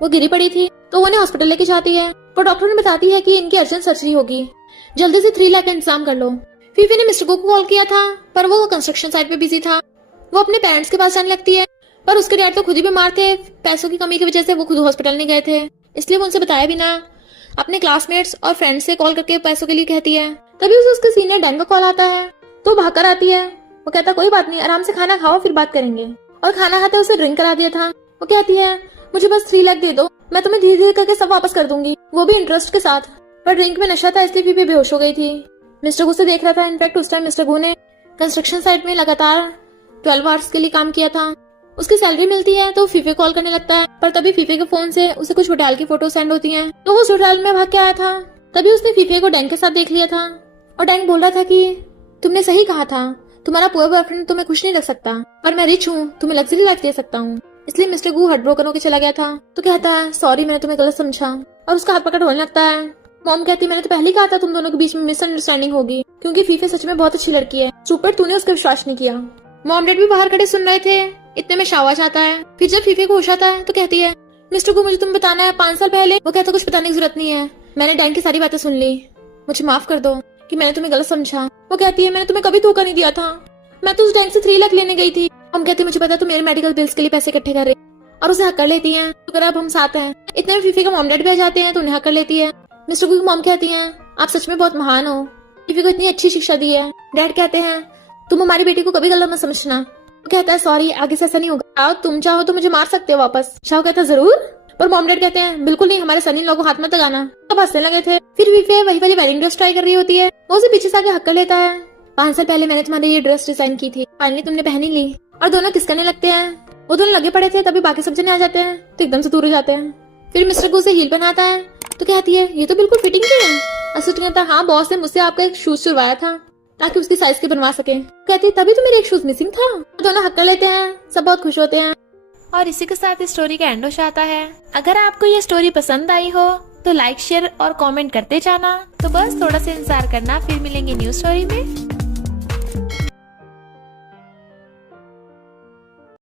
वो गिरी पड़ी थी, तो उन्हें हॉस्पिटल लेके जाती है। पर डॉक्टर ने बताती है कि इनकी अर्जेंट सर्जरी होगी, जल्दी से 3 लाख का इंतजाम कर लो। फीफे ने मिस्टर गू को कॉल किया था, पर वो कंस्ट्रक्शन साइट पे बिजी था। वो अपने पेरेंट्स के पास जाने लगती है, पर उसके डैड तो खुद ही बीमार थे। पैसों की कमी की वजह से वो खुद हॉस्पिटल नहीं गए थे, इसलिए वो उनसे बताया बिना अपने क्लासमेट्स और फ्रेंड्स से कॉल करके पैसों के लिए कहती है। तभी उसे उसके सीनियर डैन का कॉल आता है, तो भागकर आती है। वो कहता कोई बात नहीं, आराम से खाना खाओ फिर बात करेंगे। और खाना खाते उसे ड्रिंक करा दिया था। वो कहती है मुझे बस 3 लाख दे दो, मैं तुम्हें धीरे धीरे करके सब वापस कर दूंगी, वो भी इंटरेस्ट के साथ। पर ड्रिंक में नशा था इसलिए फीफे बेहोश हो गई थी। मिस्टर गू से देख रहा था। इनफैक्ट उस टाइम मिस्टर गू ने कंस्ट्रक्शन साइट में लगातार 12 आवर्स के लिए काम किया था। उसकी सैलरी मिलती है तो फीफे कॉल करने लगता है, पर तभी फीफे के फोन से उसे कुछ होटल की फोटो सेंड होती हैं। तो वो उस होटल में भाग के आया था। तभी उसने फीफे को डैंग के साथ देख लिया था, और डैंग बोल रहा था कि तुमने सही कहा था, तुम्हारा पुअर बॉयफ्रेंड तुम्हें खुश नहीं रख सकता, पर मैं रिच हूँ, तुम्हें लग्जरी लाइफ दे सकता हूँ। इसलिए मिस्टर गू हार्ट ब्रोकन होकर चला गया था। तो कहता है सॉरी मैंने तुम्हें गलत समझा, और उसका हाथ पकड़ रोने लगता है। मॉम कहती मैंने तो पहले ही कहा था तुम दोनों के बीच में मिसअंडरस्टैंडिंग होगी, क्योंकि फीफे सच में बहुत अच्छी लड़की है, सुपर तूने उसका विश्वास नहीं किया। मॉम डैड भी बाहर खड़े सुन रहे थे। इतने में शाबाश आता है। फिर जब फीफे को होश आता है तो कहती है मिस्टर को मुझे तुम बताना है 5 साल पहले। वो कहता कुछ बताने की जरूरत नहीं है, मैंने डैन की सारी बातें सुन ली, मुझे माफ कर दो कि मैंने तुम्हें गलत समझा। वो कहती है मैंने तुम्हें कभी धोखा नहीं दिया था, मैं तो उस डैन से 3 लाख लेने गई थी। हम कहते मुझे पता तुम मेरे मेडिकल बिल्स के लिए पैसे इकट्ठे कर रहे, और उसे हक कर लेती है। तो अब हम साथ हैं। इतने में फीफे का मॉम डैड भी आ जाते हैं तो उन्हें हक कर लेती है। मिस्टर की मॉम कहती है आप सच में बहुत महान हो, फीफे को इतनी अच्छी शिक्षा दी है। डैड कहते हैं तुम हमारी बेटी को कभी गलत मत समझना। वो कहता है सॉरी आगे से ऐसा नहीं होगा, आओ तुम चाहो तो मुझे मार सकते हो वापस। शाह कहता है जरूर, पर मॉम डैड कहते हैं बिल्कुल नहीं, हमारे सनी लोगों को हाथ मत लगाना। तब हंसने लगे थे। फिर फीफे वही वाली वेडिंग ड्रेस ट्राई कर रही होती है, वो उसे पीछे से आके हक कर लेता है। 5 साल पहले मैंने तुम्हारी ये ड्रेस डिजाइन की थी, फाइनली तुमने पहनी ली। और दोनों किस करने लगते हैं। वो दोनों लगे पड़े थे, तभी बाकी सब जने आ जाते हैं तो एकदम से दूर हो जाते हैं। फिर मिस्टर गू से हील पहनाता है तो कहती है ये तो बिल्कुल फिटिंग के है। असिस्टेंट कहता है हाँ बॉस ने मुझसे आपका एक शूज चुरवाया था ताकि उसकी साइज के बनवा सके। कहती है तभी तो मेरे एक शूज मिसिंग था। दोनों हक कर लेते हैं, सब बहुत खुश होते हैं। और इसी के साथ इस स्टोरी का एंड हो जाता है। अगर आपको ये स्टोरी पसंद आई हो तो लाइक शेयर और कमेंट करते जाना। तो बस थोड़ा सा इंतजार करना, फिर मिलेंगे न्यू स्टोरी में।